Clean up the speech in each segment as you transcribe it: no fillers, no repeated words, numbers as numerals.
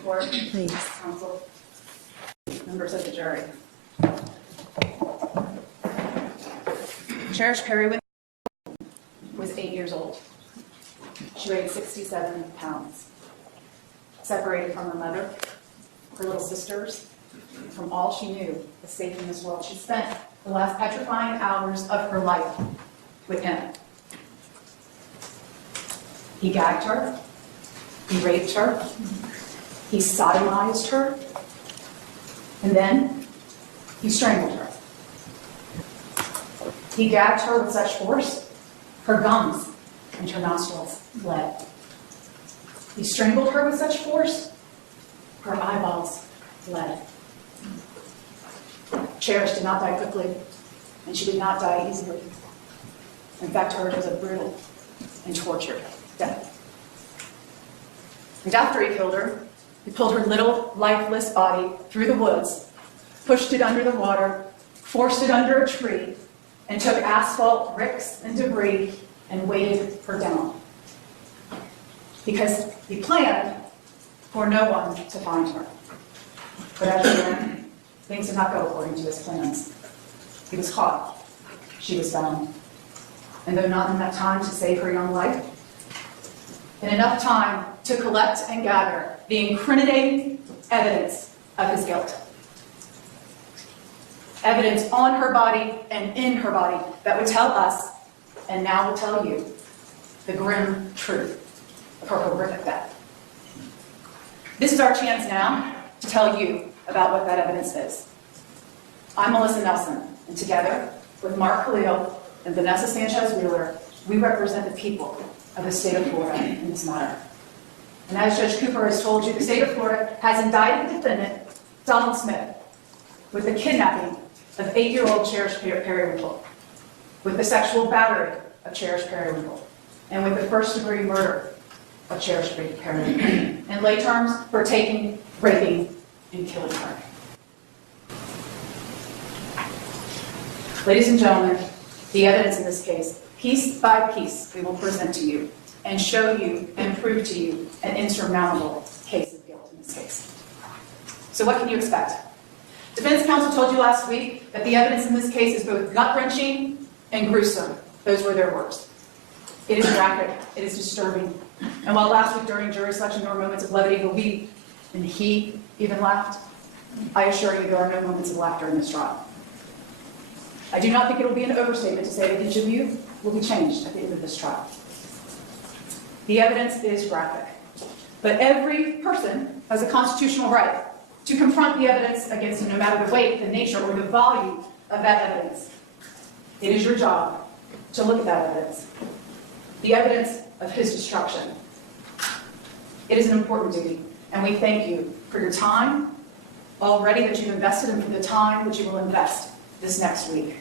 the court. Please. Counsel, members of the jury. Cherish Periwinkle was 8 years old. She weighed 67 pounds. Separated from her mother, her little sisters, from all she knew was safe in this world. She spent the last petrifying hours of her life with him. He gagged her, he raped her, he sodomized her, and then he strangled her. He gagged her with such force, her gums and her nostrils bled. He strangled her with such force, her eyeballs bled. Cherish did not die quickly, and she did not die easily. In fact, hers was a brutal and tortured death. And after he killed her, he pulled her little, lifeless body through the woods, pushed it under the water, forced it under a tree, and took asphalt, bricks, and debris and weighted her down. Because he planned for no one to find her. But as you learn, things did not go according to his plans. He was caught. She was found. And though not enough time to save her young life, and enough time to collect and gather the incriminating evidence of his guilt. Evidence on her body and in her body that would tell us, and now will tell you, the grim truth of her horrific death. This is our chance now to tell you about what that evidence is. I'm Melissa Nelson, and together with Mark Khalil and Vanessa Sanchez-Wheeler, we represent the people of the state of Florida in this matter. And as Judge Cooper has told you, the state of Florida has indicted the defendant, Donald Smith, with the kidnapping of 8-year-old Cherish Periwinkle, with the sexual battery of Cherish Periwinkle, and with the first-degree murder of Cherish Periwinkle. In lay terms, for taking, raping, and killing her. Ladies and gentlemen, the evidence in this case, piece by piece, we will present to you and show you and prove to you an insurmountable case of guilt in this case. So what can you expect? Defense counsel told you last week that the evidence in this case is both gut-wrenching and gruesome. Those were their words. It is graphic, it is disturbing. And while last week during jury selection there were moments of levity, but we, and he even laughed, I assure you there are no moments of laughter in this trial. I do not think it will be an overstatement to say that each of you will be changed at the end of this trial. The evidence is graphic, but every person has a constitutional right to confront the evidence against him, no matter the weight, the nature, or the volume of that evidence. It is your job to look at that evidence, the evidence of his destruction. It is an important duty, and we thank you for your time already that you've invested and for the time that you will invest this next week.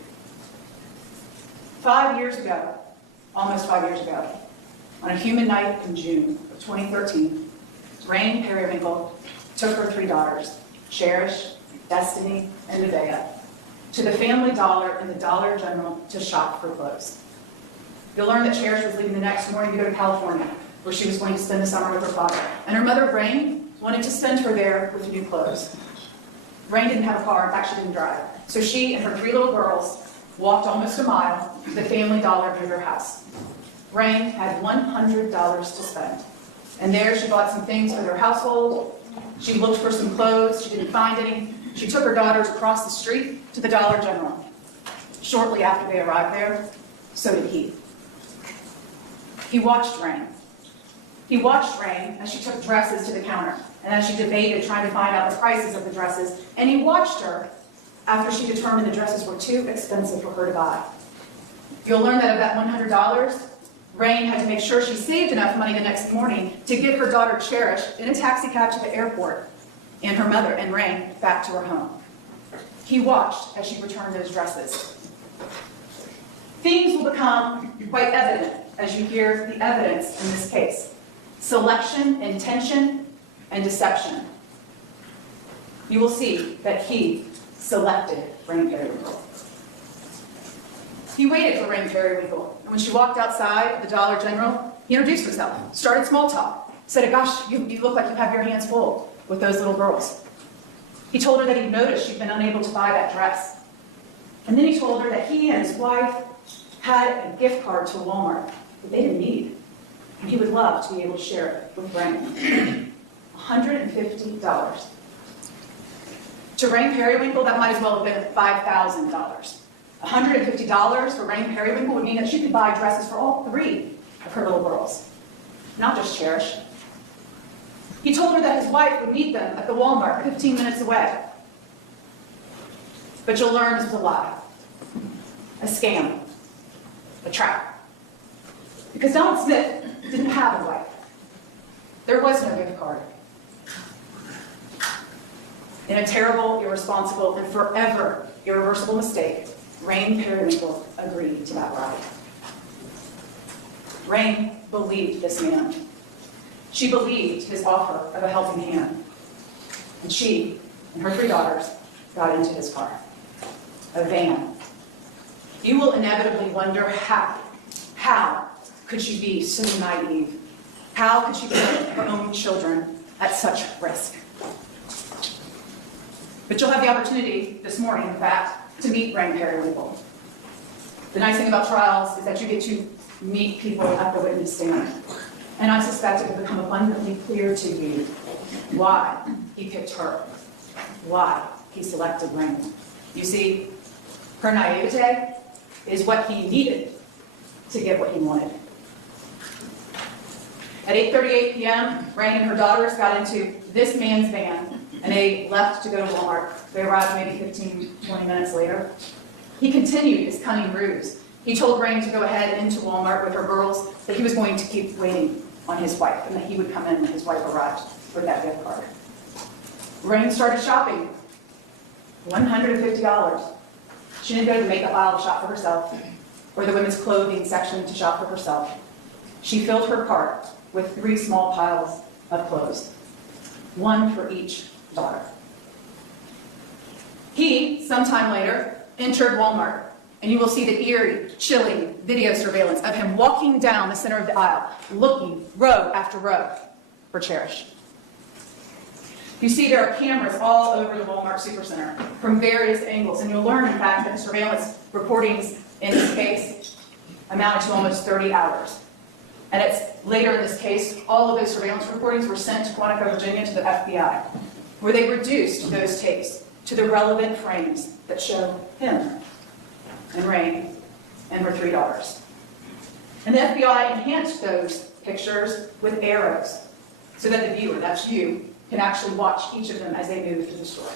5 years ago, almost 5 years ago, on a humid night in June of 2013, Rain Periwinkle took her 3 daughters, Cherish, Destiny, and Nevaeh, to the Family Dollar in the Dollar General to shop for clothes. You'll learn that Cherish was leaving the next morning to go to California, where she was going to spend the summer with her father. And her mother, Rain, wanted to send her there with new clothes. Rain didn't have a car, in fact, she didn't drive. So she and her 3 little girls walked almost a mile to the Family Dollar near their house. Rain had $100 to spend. And there she bought some things for their household. She looked for some clothes. She didn't find any. She took her daughters across the street to the Dollar General. Shortly after they arrived there, so did he. He watched Rain. He watched Rain as she took dresses to the counter and as she debated trying to find out the prices of the dresses. And he watched her after she determined the dresses were too expensive for her to buy. You'll learn that of that $100, Rain had to make sure she saved enough money the next morning to get her daughter Cherish in a taxi cab to the airport and her mother and Rain back to her home. He watched as she returned those dresses. Themes will become quite evident as you hear the evidence in this case. Selection, intention, and deception. You will see that he selected Rain Periwinkle. He waited for Rain Periwinkle, and when she walked outside of the Dollar General, he introduced himself, started small talk, said, gosh, you look like you have your hands full. with those little girls. He told her that he noticed she'd been unable to buy that dress. And then he told her that he and his wife had a gift card to Walmart that they didn't need. And he would love to be able to share it with Rain. $150. To Rain Periwinkle, that might as well have been $5,000. $150 for Rain Periwinkle would mean that she could buy dresses for all 3 of her little girls, not just Cherish. He told her that his wife would meet them at the Walmart 15 minutes away. But you'll learn this was a lie, a scam, a trap. Because Donald Smith didn't have a wife. There was no gift card. In a terrible, irresponsible, and forever irreversible mistake, Rain Periwinkle agreed to that ride. Rain believed this man. She believed his offer of a helping hand. And she and her 3 daughters got into his car, a van. You will inevitably wonder how could she be so naive? How could she put her own children at such risk? But you'll have the opportunity this morning, in fact, to meet Rain Periwinkle. The nice thing about trials is that you get to meet people at the witness stand. And I suspect it will become abundantly clear to you why he picked her, why he selected Rain. You see, her naivete is what he needed to get what he wanted. At 8:38 p.m., Rain and her daughters got into this man's van, and they left to go to Walmart. They arrived maybe 15, 20 minutes later. He continued his cunning ruse. He told Rain to go ahead into Walmart with her girls, that he was going to keep waiting on his wife, and that he would come in when his wife arrived with that gift card. Rain started shopping. $150. She didn't go to the makeup aisle to shop for herself, or the women's clothing section to shop for herself. She filled her cart with 3 small piles of clothes, 1 for each daughter. He, sometime later, entered Walmart, and you will see the eerie, chilling video surveillance of him walking down the center of the aisle, looking row after row for Cherish. You see there are cameras all over the Walmart Supercenter from various angles, and you'll learn, in fact, that the surveillance recordings in this case amounted to almost 30 hours. And it's later in this case, all of those surveillance recordings were sent to Quantico, Virginia, to the FBI, where they reduced those tapes to the relevant frames that show him and Rain and her 3 daughters. And the FBI enhanced those pictures with arrows so that the viewer, that's you, can actually watch each of them as they move through the store.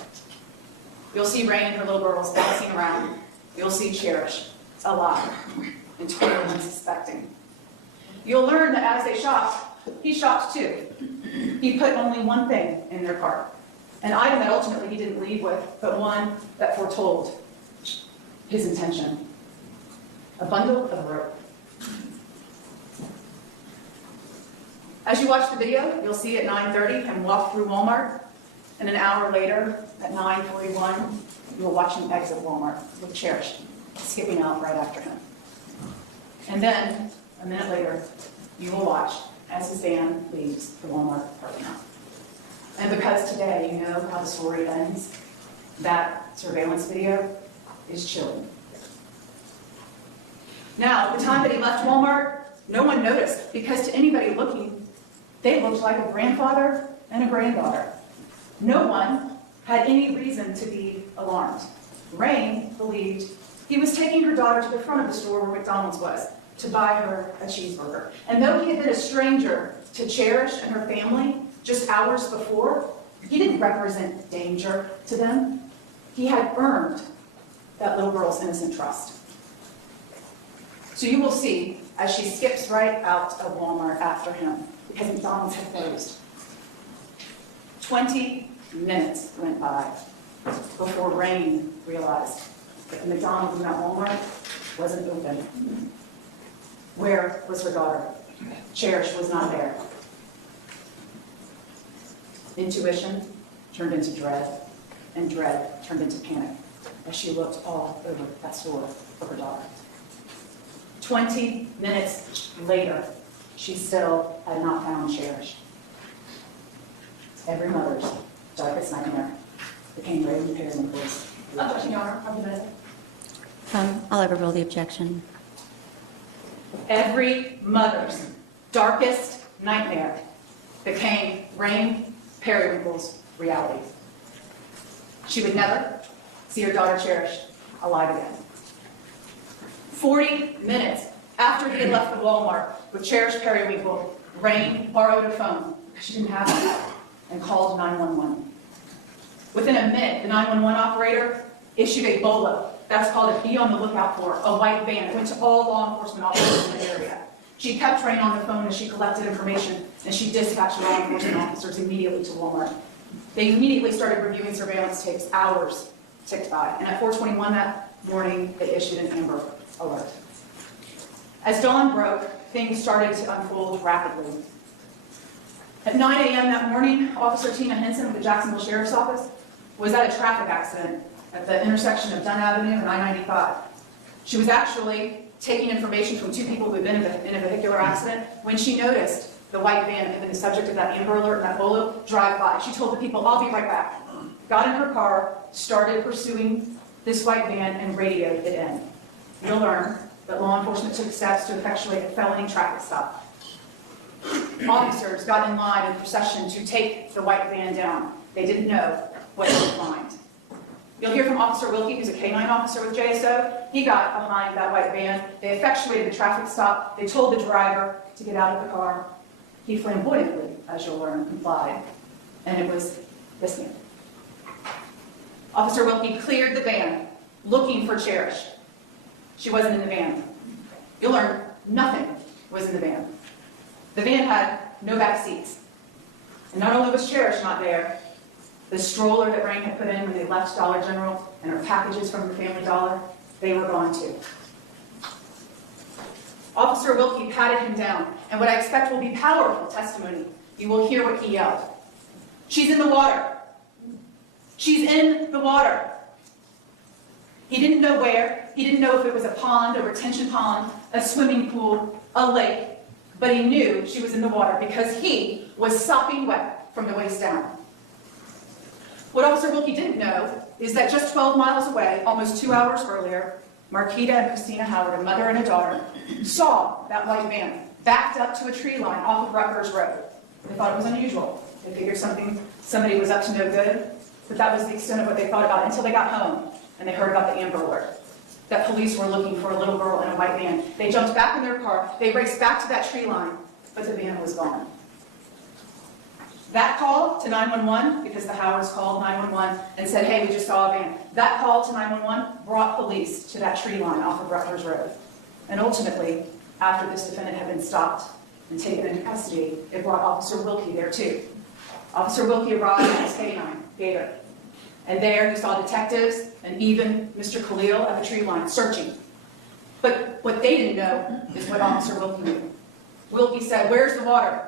You'll see Rain and her little girls bouncing around. You'll see Cherish alive and totally unsuspecting. You'll learn that as they shopped, he shopped too. He put only one thing in their cart, an item that ultimately he didn't leave with, but one that foretold his intention. A bundle of rope. As you watch the video, you'll see at 9:30 him walk through Walmart, and an hour later, at 9:41, you will watch him exit Walmart with Cherish skipping out right after him. And then, a minute later, you will watch as his van leaves the Walmart parking lot. And because today you know how the story ends, that surveillance video is chilling. Now, at the time that he left Walmart, no one noticed, because to anybody looking, they looked like a grandfather and a granddaughter. No one had any reason to be alarmed. Rain believed he was taking her daughter to the front of the store where McDonald's was to buy her a cheeseburger. And though he had been a stranger to Cherish and her family just hours before, he didn't represent danger to them. He had earned that little girl's innocent trust. So you will see as she skips right out of Walmart after him, because McDonald's had closed. 20 minutes went by before Rain realized that the McDonald's in that Walmart wasn't open. Where was her daughter? Cherish was not there. Intuition turned into dread, and dread turned into panic as she looked all over that store for her daughter. 20 minutes later, she still had not found Cherish. Every mother's darkest nightmare became Lily Periwinkle's. Objection, Your Honor. Argument. I'll overrule the objection. Every mother's darkest nightmare became Rain Periwinkle's reality. She would never see her daughter Cherish alive again. 40 minutes after he had left the Walmart with Cherish Periwinkle, Rain borrowed a phone, because she didn't have one, and called 911. Within a minute, the 911 operator issued a BOLO. That's called a be on the lookout for, a white van. It went to all law enforcement officers in the area. She kept Rain on the phone as she collected information, and she dispatched law enforcement officers immediately to Walmart. They immediately started reviewing surveillance tapes. Hours ticked by, and at 4:21 that morning, they issued an Amber Alert. As dawn broke, things started to unfold rapidly. At 9 a.m. that morning, Officer Tina Henson of the Jacksonville Sheriff's Office was at a traffic accident at the intersection of Dunn Avenue and I-95. She was actually taking information from two people who had been in a vehicular accident when she noticed the white van that had been the subject of that Amber Alert and that BOLO drive by. She told the people, "I'll be right back." Got in her car, started pursuing this white van, and radioed it in. You'll learn that law enforcement took steps to effectuate a felony traffic stop. Officers got in line in procession to take the white van down. They didn't know what they would find. You'll hear from Officer Wilkie, who's a K-9 officer with JSO. He got behind that white van. They effectuated the traffic stop. They told the driver to get out of the car. He flamboyantly, as you'll learn, complied. And it was this man. Officer Wilkie cleared the van, looking for Cherish. She wasn't in the van. You'll learn nothing was in the van. The van had no back seats. And not only was Cherish not there, the stroller that Rain had put in when they left Dollar General and her packages from the Family Dollar, they were gone too. Officer Wilkie patted him down, and what I expect will be powerful testimony. You will hear what he yelled. "She's in the water. She's in the water." He didn't know where. He didn't know if it was a pond, a retention pond, a swimming pool, a lake, but he knew she was in the water because he was sopping wet from the waist down. What Officer Wilkie didn't know is that just 12 miles away, almost 2 hours earlier, Marquita and Christina Howard, a mother and a daughter, saw that white van backed up to a tree line off of Rutgers Road. They thought it was unusual. They figured somebody was up to no good, but that was the extent of what they thought about it until they got home and they heard about the Amber Alert, that police were looking for a little girl in a white van. They jumped back in their car. They raced back to that tree line, but the van was gone. That call to 911, because the Howards called 911 and said, "Hey, we just saw a van." That call to 911 brought police to that tree line off of Rutgers Road. And ultimately, after this defendant had been stopped and taken into custody, it brought Officer Wilkie there too. Officer Wilkie arrived at his K-9, Gator. And there he saw detectives and even Mr. Khalil at the tree line searching. But what they didn't know is what Officer Wilkie knew. Wilkie said, "Where's the water?"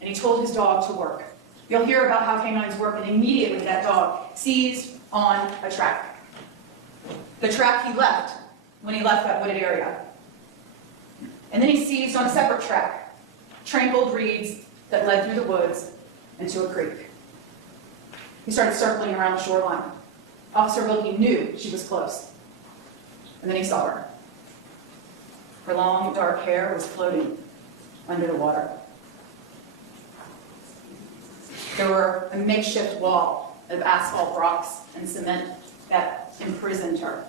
And he told his dog to work. You'll hear about how canines work, and immediately that dog seized on a track. The track he left when he left that wooded area. And then he seized on a separate track, trampled reeds that led through the woods into a creek. He started circling around the shoreline. Officer Wilkie knew she was close. And then he saw her. Her long, dark hair was floating under the water. There were a makeshift wall of asphalt rocks and cement that imprisoned her.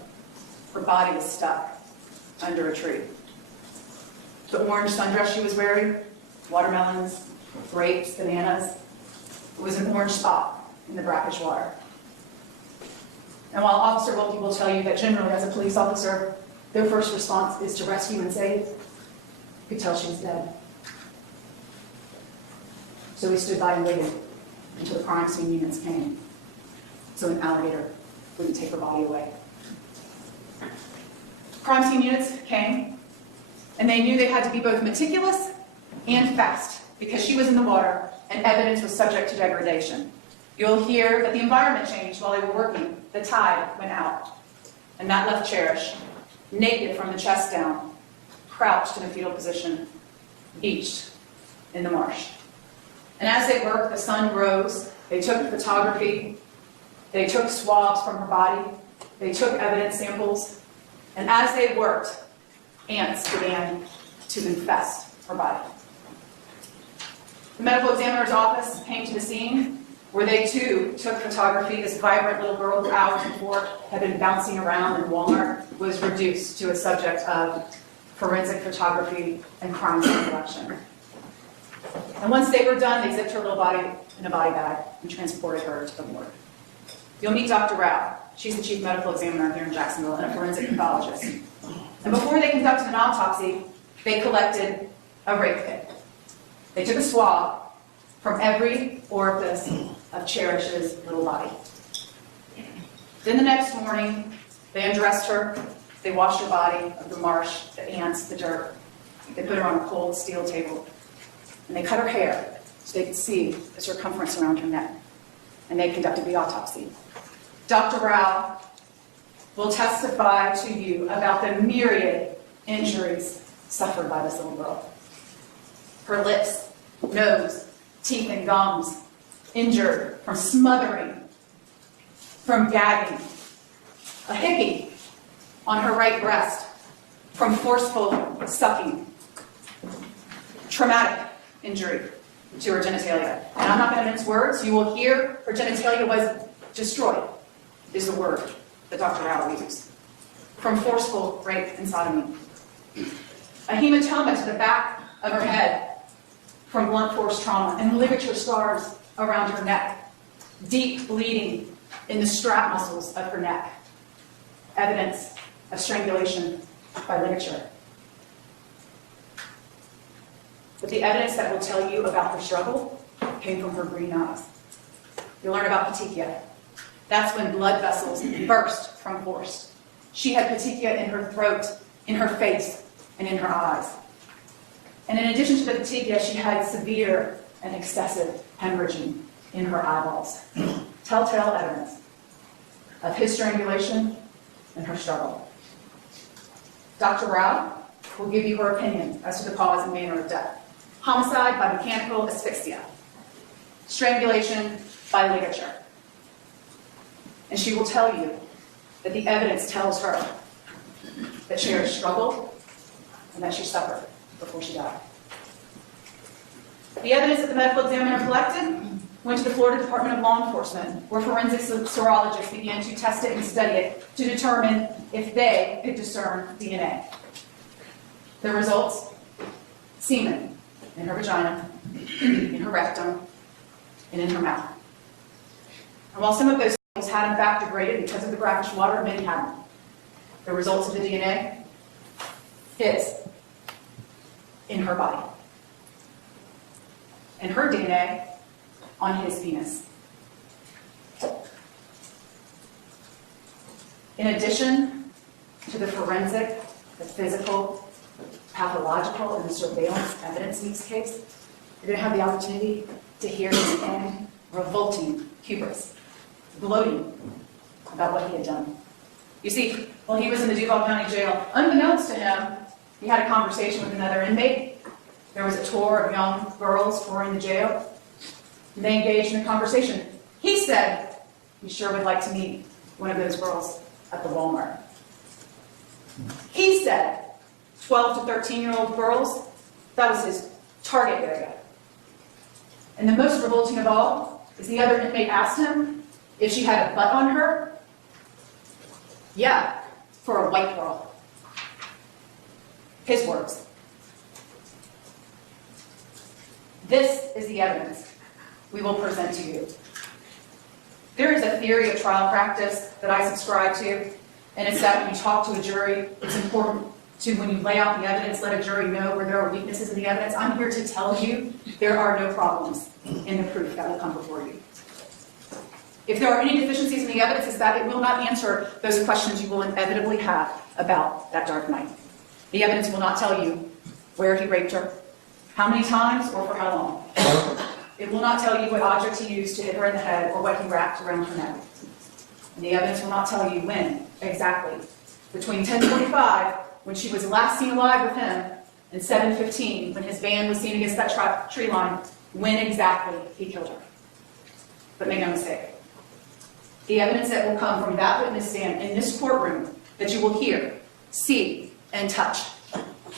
Her body was stuck under a tree. The orange sundress she was wearing, watermelons, grapes, bananas, it was an orange spot in the brackish water. And while Officer Wilkie will tell you that generally as a police officer, their first response is to rescue and save, you could tell she was dead. So we stood by and waited until the crime scene units came, so an alligator wouldn't take her body away. Crime scene units came, and they knew they had to be both meticulous and fast, because she was in the water and evidence was subject to degradation. You'll hear that the environment changed while they were working. The tide went out, and that left Cherish, naked from the chest down, crouched in a fetal position, beached in the marsh. And as they worked, the sun rose. They took photography. They took swabs from her body. They took evidence samples. And as they worked, ants began to infest her body. The medical examiner's office came to the scene, where they too took photography. This vibrant little girl who hours before had been bouncing around in Walmart was reduced to a subject of forensic photography and crime scene collection. And once they were done, they zipped her little body in a body bag and transported her to the morgue. You'll meet Dr. Rao. She's the chief medical examiner here in Jacksonville and a forensic pathologist. And before they conducted an autopsy, they collected a rape kit. They took a swab from every orifice of Cherish's little body. Then the next morning, they undressed her, they washed her body of the marsh, the ants, the dirt. They put her on a cold steel table, and they cut her hair so they could see the circumference around her neck. And they conducted the autopsy. Dr. Rao will testify to you about the myriad injuries suffered by this little girl. Her lips, nose, teeth, and gums injured from smothering, from gagging. A hickey on her right breast from forceful sucking. Traumatic injury to her genitalia. And I'm not going to mince words. You will hear her genitalia was destroyed, is the word that Dr. Rao used. From forceful rape and sodomy. A hematoma to the back of her head from blunt force trauma, and ligature scars around her neck. Deep bleeding in the strap muscles of her neck. Evidence of strangulation by ligature. But the evidence that will tell you about her struggle came from her green eyes. You'll learn about petechia. That's when blood vessels burst from force. She had petechia in her throat, in her face, and in her eyes. And in addition to the petechia, she had severe and excessive hemorrhaging in her eyeballs. Telltale evidence of his strangulation and her struggle. Dr. Rao will give you her opinion as to the cause and manner of death. Homicide by mechanical asphyxia. Strangulation by ligature. And she will tell you that the evidence tells her that Cherish struggled and that she suffered before she died. The evidence that the medical examiner collected went to the Florida Department of Law Enforcement, where forensic serologists began to test it and study it to determine if they could discern DNA. The results: semen in her vagina, in her rectum, and in her mouth. And while some of those samples had in fact degraded because of the brackish water, many hadn't. The results of the DNA is in her body. And her DNA on his penis. In addition to the forensic, the physical, pathological, and the surveillance evidence in this case, you're going to have the opportunity to hear his own revolting hubris, gloating about what he had done. You see, while he was in the Duval County Jail, unbeknownst to him, he had a conversation with another inmate. There was a tour of young girls touring the jail. And they engaged in a conversation. He said he sure would like to meet one of those girls at the Walmart. He said 12 to 13-year-old girls, that was his target area. And the most revolting of all is the other inmate asked him if she had a butt on her. Yeah, for a white girl. His words. This is the evidence we will present to you. There is a theory of trial practice that I subscribe to, and it's that when you talk to a jury, it's important to, when you lay out the evidence, let a jury know where there are weaknesses in the evidence. I'm here to tell you there are no problems in the proof that will come before you. If there are any deficiencies in the evidence, it's that it will not answer those questions you will inevitably have about that dark night. The evidence will not tell you where he raped her, how many times, or for how long. It will not tell you what object he used to hit her in the head or what he wrapped around her neck. And the evidence will not tell you when, exactly. Between 10:45, when she was last seen alive with him, and 7:15, when his van was seen against that tree line, when exactly he killed her. But make no mistake, the evidence that will come from that witness stand in this courtroom that you will hear, see, and touch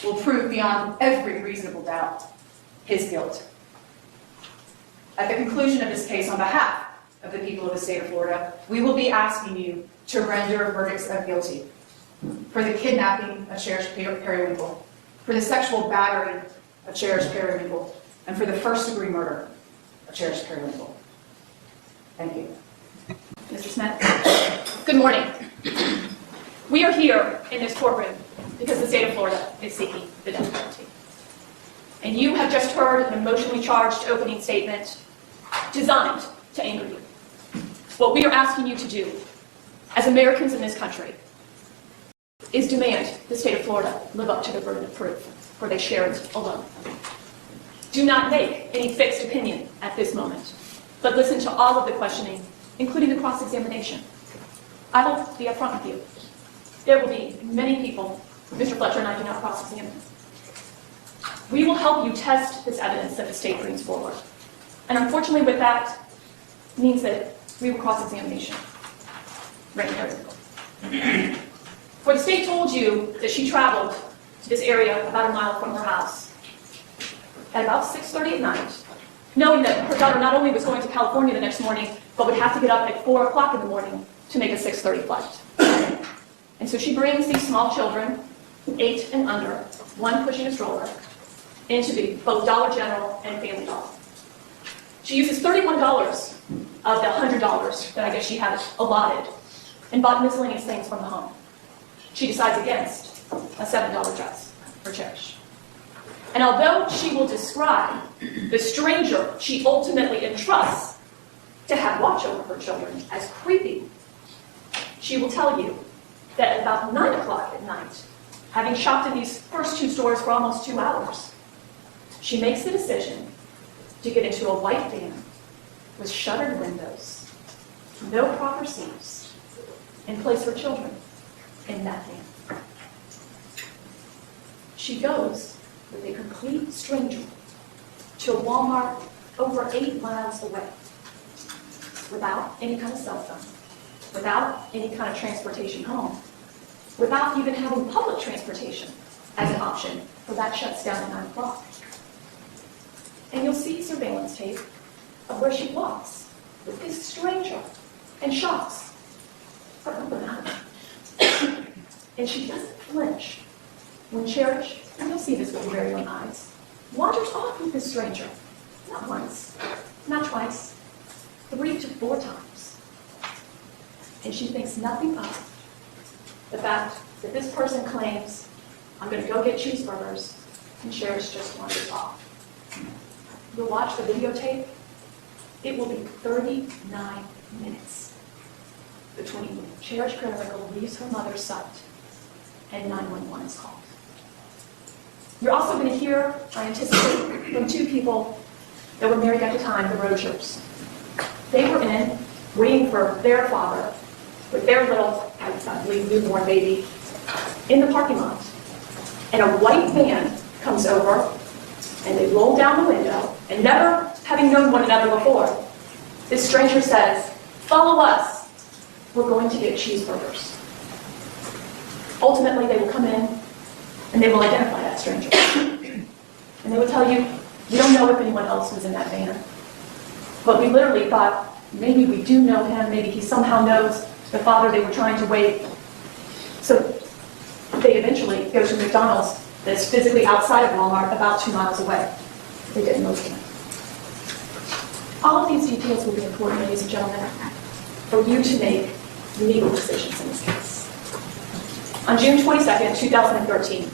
will prove beyond every reasonable doubt his guilt. At the conclusion of this case, on behalf of the people of the state of Florida, we will be asking you to render verdicts of guilty for the kidnapping of Cherish Periwinkle, for the sexual battery of Cherish Periwinkle, and for the first-degree murder of Cherish Periwinkle. Thank you. Mr. Smith. Good morning. We are here in this courtroom because the state of Florida is seeking the death penalty. And you have just heard an emotionally charged opening statement designed to anger you. What we are asking you to do, as Americans in this country, is demand the state of Florida live up to their burden of proof, for they share it alone. Do not make any fixed opinion at this moment, but listen to all of the questioning, including the cross-examination. I will be upfront with you. There will be many people, Mr. Fletcher and I do not cross-examine. We will help you test this evidence that the state brings forward. And unfortunately with that, means that we will cross-examination. Right here. For the state told you that she traveled to this area about a mile from her house at about 6:30 at night, knowing that her daughter not only was going to California the next morning, but would have to get up at 4 o'clock in the morning to make a 6:30 flight. And so she brings these small children, 8 and under, one pushing a stroller, into both Dollar General and Family Dollar. She uses $31 of the $100 that I guess she had allotted and bought miscellaneous things from the home. She decides against a $7 dress for Cherish. And although she will describe the stranger she ultimately entrusts to have watch over her children as creepy, she will tell you that at about 9 o'clock at night, having shopped in these first 2 stores for almost 2 hours, she makes the decision to get into a white van with shuttered windows, no proper seats, and place her children in that van. She goes with a complete stranger to a Walmart over 8 miles away, without any kind of cell phone, without any kind of transportation home, without even having public transportation as an option, for that shuts down at 9 o'clock. And you'll see surveillance tape of where she walks with this stranger and shops for open hours. And she doesn't flinch when Cherish, and you'll see this with your very own eyes, wanders off with this stranger. Not once, not twice, 3 to 4 times. And she thinks nothing of the fact that this person claims, I'm going to go get cheeseburgers, and Cherish just wanders off. You'll watch the videotape. It will be 39 minutes between when Cherish Periwinkle leaves her mother's sight and 911 is called. You're also going to hear, I anticipate, from 2 people that were married at the time, the Rochers. They were in, waiting for their father with their little, I believe, newborn baby in the parking lot. And a white van comes over, and they roll down the window, and never having known one another before, this stranger says, "Follow us. We're going to get cheeseburgers." Ultimately, they will come in, and they will identify that stranger. And they will tell you, we don't know if anyone else was in that van, but we literally thought, maybe we do know him, maybe he somehow knows the father they were trying to wait. So they eventually go to McDonald's that's physically outside of Walmart, about 2 miles away. They didn't move him. All of these details will be important, ladies and gentlemen, for you to make legal decisions in this case. On June 22nd, 2013,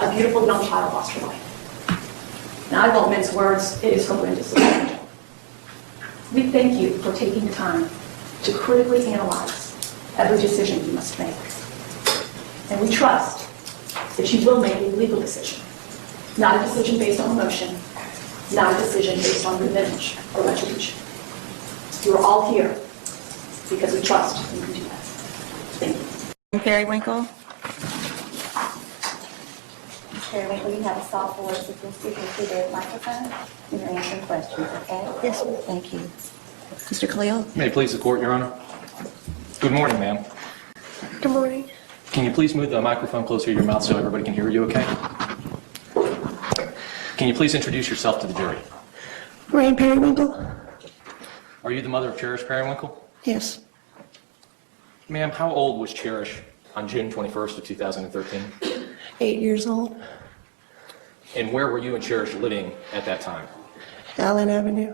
a beautiful young child lost her life. Now, I won't mince words, it is horrendous. We thank you for taking the time to critically analyze every decision you must make. And we trust that you will make a legal decision, not a decision based on emotion, not a decision based on revenge or retribution. You are all here because we trust you can do that. Thank you. Periwinkle. Periwinkle, you have a soft voice. If you'll speak into the microphone, and you're answering questions, okay? Yes, sir. Thank you. Mr. Khalil? May it please the court, Your Honor. Good morning, ma'am. Good morning. Can you please move the microphone closer to your mouth so everybody can hear you okay? Can you please introduce yourself to the jury? Rain Periwinkle? Are you the mother of Cherish Periwinkle? Yes. Ma'am, how old was Cherish on June 21st of 2013? 8 years old. And where were you and Cherish living at that time? Allen Avenue.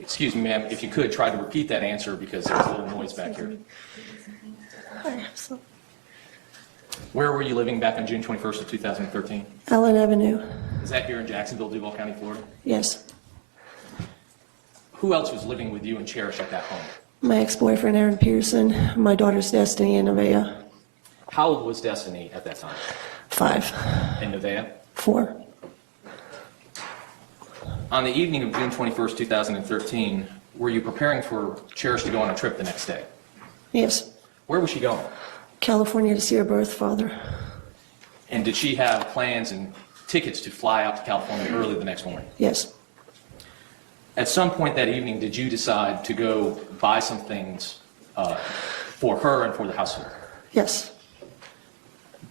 Excuse me, ma'am, if you could try to repeat that answer because there's a little noise back here. I have some. Where were you living back on June 21st of 2013? Allen Avenue. Is that here in Jacksonville, Duval County, Florida? Yes. Who else was living with you and Cherish at that home? My ex-boyfriend, Aaron Pearson. My daughter's Destiny and Nevaeh. How old was Destiny at that time? 5. And Nevaeh? 4. On the evening of June 21st, 2013, were you preparing for Cherish to go on a trip the next day? Yes. Where was she going? California to see her birth father. And did she have plans and tickets to fly out to California early the next morning? Yes. At some point that evening, did you decide to go buy some things for her and for the household? Yes.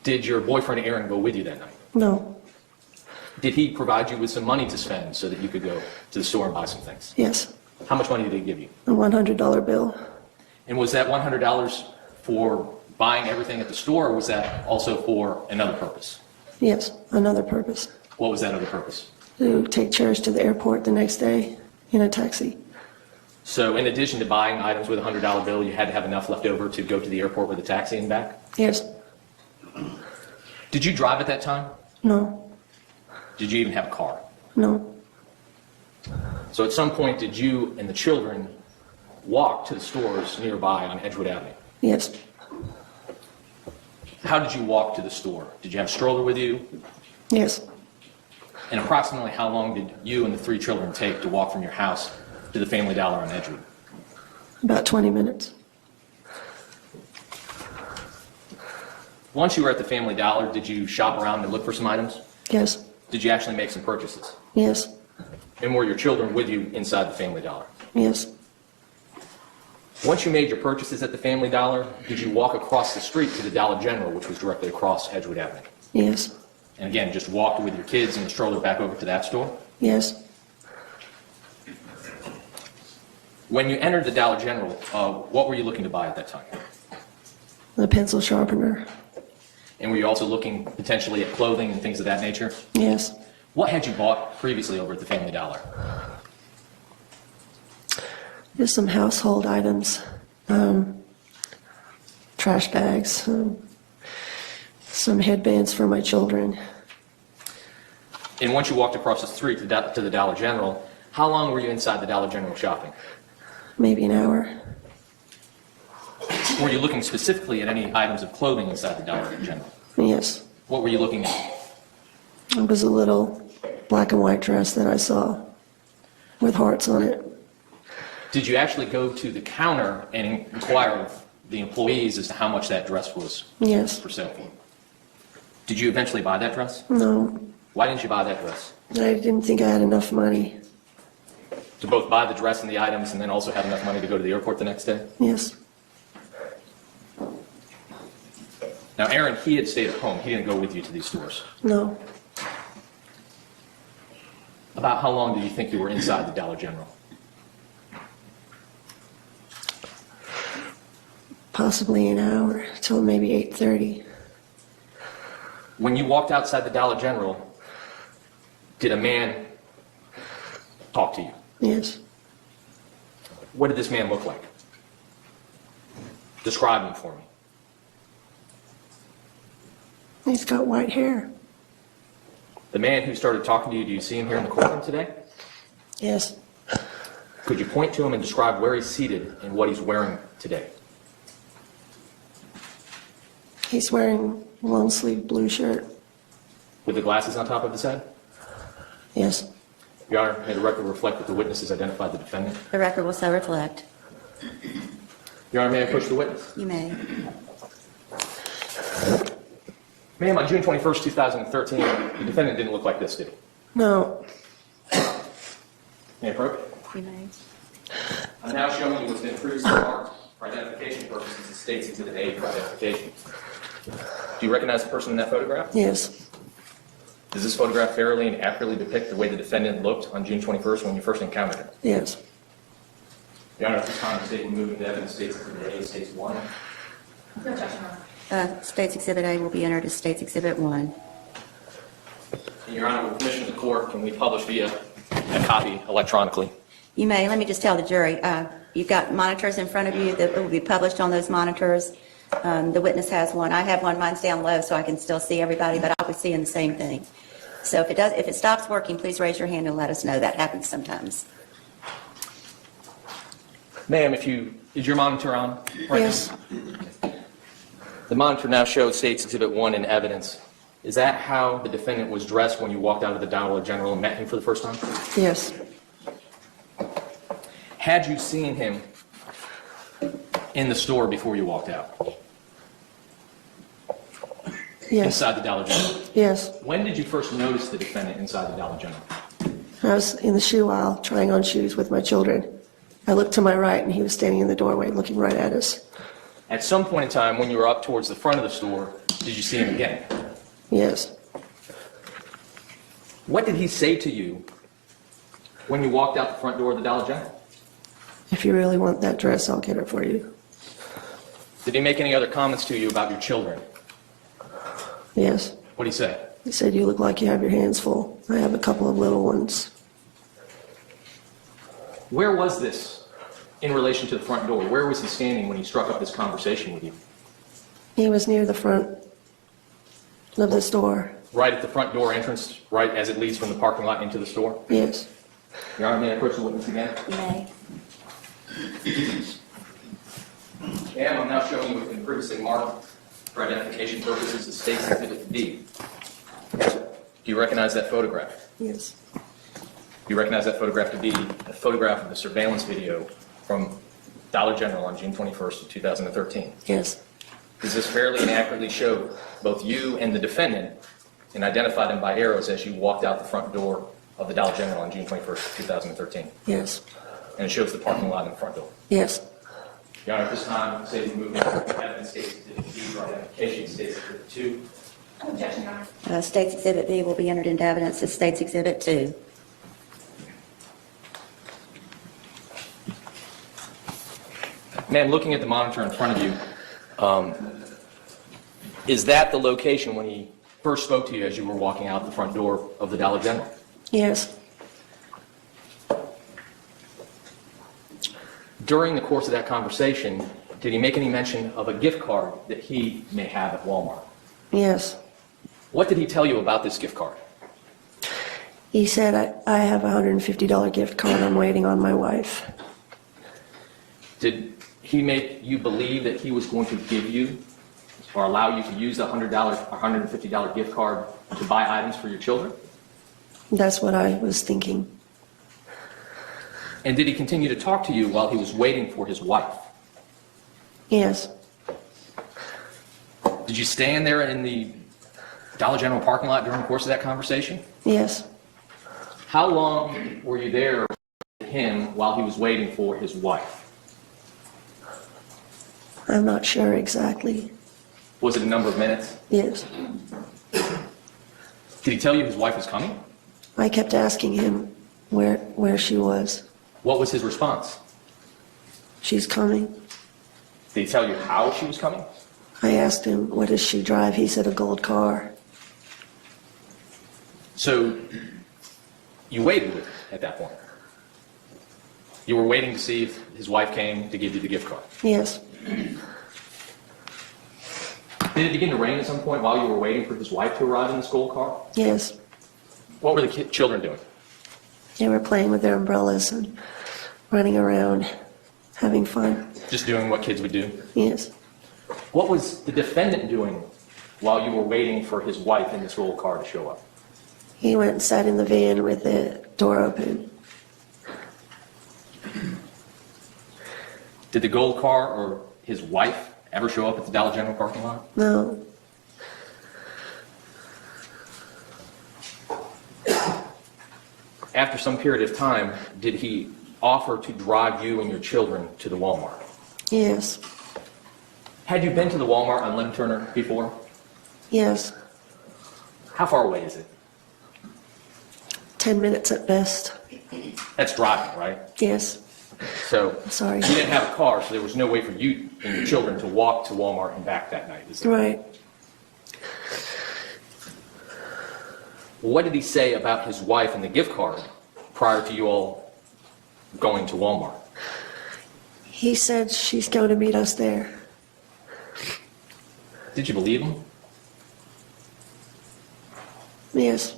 Did your boyfriend Aaron go with you that night? No. Did he provide you with some money to spend so that you could go to the store and buy some things? Yes. How much money did he give you? A $100 bill. And was that $100 for buying everything at the store, or was that also for another purpose? Yes. Another purpose. What was that other purpose? To take Cherish to the airport the next day in a taxi. So in addition to buying items with a $100 bill, you had to have enough left over to go to the airport with a taxi and back? Yes. Did you drive at that time? No. Did you even have a car? No. So at some point, did you and the children walk to the stores nearby on Edgewood Avenue? Yes. How did you walk to the store? Did you have a stroller with you? Yes. And approximately how long did you and the 3 children take to walk from your house to the Family Dollar on Edgewood? About 20 minutes. Once you were at the Family Dollar, did you shop around and look for some items? Yes. Did you actually make some purchases? Yes. And were your children with you inside the Family Dollar? Yes. Once you made your purchases at the Family Dollar, did you walk across the street to the Dollar General, which was directly across Edgewood Avenue? Yes. And again, just walked with your kids and the stroller back over to that store? Yes. When you entered the Dollar General, what were you looking to buy at that time? The pencil sharpener. And were you also looking potentially at clothing and things of that nature? Yes. What had you bought previously over at the Family Dollar? Just some household items, trash bags, some headbands for my children. And once you walked across the street to the Dollar General, how long were you inside the Dollar General shopping? Maybe an hour. Were you looking specifically at any items of clothing inside the Dollar General? Yes. What were you looking at? It was a little black and white dress that I saw with hearts on it. Did you actually go to the counter and inquire of the employees as to how much that dress was Yes. for sale for? Did you eventually buy that dress? No. Why didn't you buy that dress? I didn't think I had enough money. To both buy the dress and the items and then also have enough money to go to the airport the next day? Yes. Now, Aaron, he had stayed at home. He didn't go with you to these stores. No. About how long do you think you were inside the Dollar General? Possibly an hour, till maybe 8:30. When you walked outside the Dollar General, did a man talk to you? Yes. What did this man look like? Describe him for me. He's got white hair. The man who started talking to you, do you see him here in the courtroom today? Yes. Could you point to him and describe where he's seated and what he's wearing today? He's wearing a long-sleeve blue shirt. With the glasses on top of his head? Yes. Your Honor, may the record reflect that the witness has identified the defendant? The record will so reflect. Your Honor, may I approach the witness? You may. Ma'am, on June 21st, 2013, the defendant didn't look like this, did he? No, May I approach? You may. I'm now showing you what's been previously marked for identification purposes as State's Exhibit A for identification. Do you recognize the person in that photograph? yes, Does this photograph fairly and accurately depict the way the defendant looked on June 21st when you first encountered him? yes, Your Honor, at this time, the State will move into evidence State's Exhibit A, State's 1. No objection, Your Honor. State's Exhibit A will be entered as State's Exhibit 1. And Your Honor, with permission of the court, can we publish via a copy electronically? You may. Let me just tell the jury, you've got monitors in front of you that will be published on those monitors. The witness has one. I have one. Mine's down low so I can still see everybody, but I'll be seeing the same thing. So if it stops working, please raise your hand and let us know. That happens sometimes. Ma'am, is your monitor on? Right yes, now? The monitor now shows State's Exhibit 1 in evidence. Is that how the defendant was dressed when you walked out of the Dollar General and met him for the first time? yes, Had you seen him in the store before you walked out? yes, Inside the Dollar General? yes. When did you first notice the defendant inside the Dollar General? I was in the shoe aisle trying on shoes with my children. I looked to my right and he was standing in the doorway looking right at us. At some point in time, when you were up towards the front of the store, did you see him again? Yes, What did he say to you when you walked out the front door of the Dollar General? if you really want that dress, I'll get it for you. Did he make any other comments to you about your children? Yes. What did he say? He said, you look like you have your hands full. I have a couple of little ones. Where was this in relation to the front door? Where was he standing when he struck up this conversation with you? He was near the front of the store. Right at the front door entrance, right as it leads from the parking lot into the store? Yes, Your Honor, may I approach the witness again? You may. Ma'am, I'm now showing you what's been previously marked for identification purposes as State's Exhibit B. Do you recognize that photograph? yes, Do you recognize that photograph to be a photograph of the surveillance video from Dollar General on June 21st of 2013? yes, Does this fairly and accurately show both you and the defendant and identify them by arrows as you walked out the front door of the Dollar General on June 21st of 2013? yes, And it shows the parking lot in the front door. yes, Your Honor, at this time, say we move to evidence State's Exhibit B for identification, State's Exhibit 2. No objection, Your Honor. State's Exhibit B will be entered into evidence as State's Exhibit 2. Ma'am, looking at the monitor in front of you, is that the location when he first spoke to you as you were walking out the front door of the Dollar General? yes. During the course of that conversation, did he make any mention of a gift card that he may have at Walmart? Yes. What did he tell you about this gift card? He said, I have a $150 gift card. I'm waiting on my wife. Did he make you believe that he was going to give you or allow you to use the $150 gift card to buy items for your children? That's what I was thinking. And did he continue to talk to you while he was waiting for his wife? Yes, Did you stand there in the Dollar General parking lot during the course of that conversation? yes. How long were you there with him while he was waiting for his wife? I'm not sure exactly. Was it a number of minutes? Yes. Did he tell you his wife was coming? I kept asking him where she was. What was his response? She's coming. Did he tell you how she was coming? I asked him, what does she drive? He said, a gold car. So you waited with him at that point. You were waiting to see if his wife came to give you the gift card. Yes. Did it begin to rain at some point while you were waiting for his wife to arrive in this gold car? Yes. What were the children doing? They were playing with their umbrellas and running around, having fun. Just doing what kids would do? Yes. What was the defendant doing while you were waiting for his wife in this gold car to show up? He went and sat in the van with the door open. Did the gold car or his wife ever show up at the Dollar General parking lot? No. After some period of time, did he offer to drive you and your children to the Walmart? Yes. Had you been to the Walmart on Lem Turner before? Yes. How far away is it? 10 minutes at best. That's driving, right? Yes. So Sorry. you didn't have a car, so there was no way for you and your children to walk to Walmart and back that night, is there? Right. What did he say about his wife and the gift card prior to you all going to Walmart? He said she's going to meet us there. Did you believe him? Yes.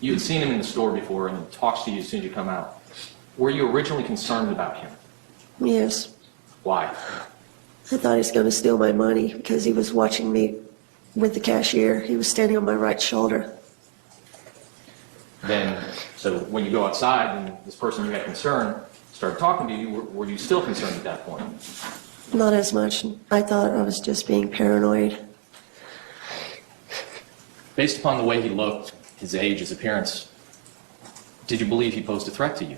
You had seen him in the store before, and he talks to you as soon as you come out. Were you originally concerned about him? Yes. Why? I thought he was going to steal my money because he was watching me with the cashier. He was standing on my right shoulder. Then, so when you go outside and this person you had concern started talking to you, were you still concerned at that point? Not as much. I thought I was just being paranoid. Based upon the way he looked, his age, his appearance, did you believe he posed a threat to you?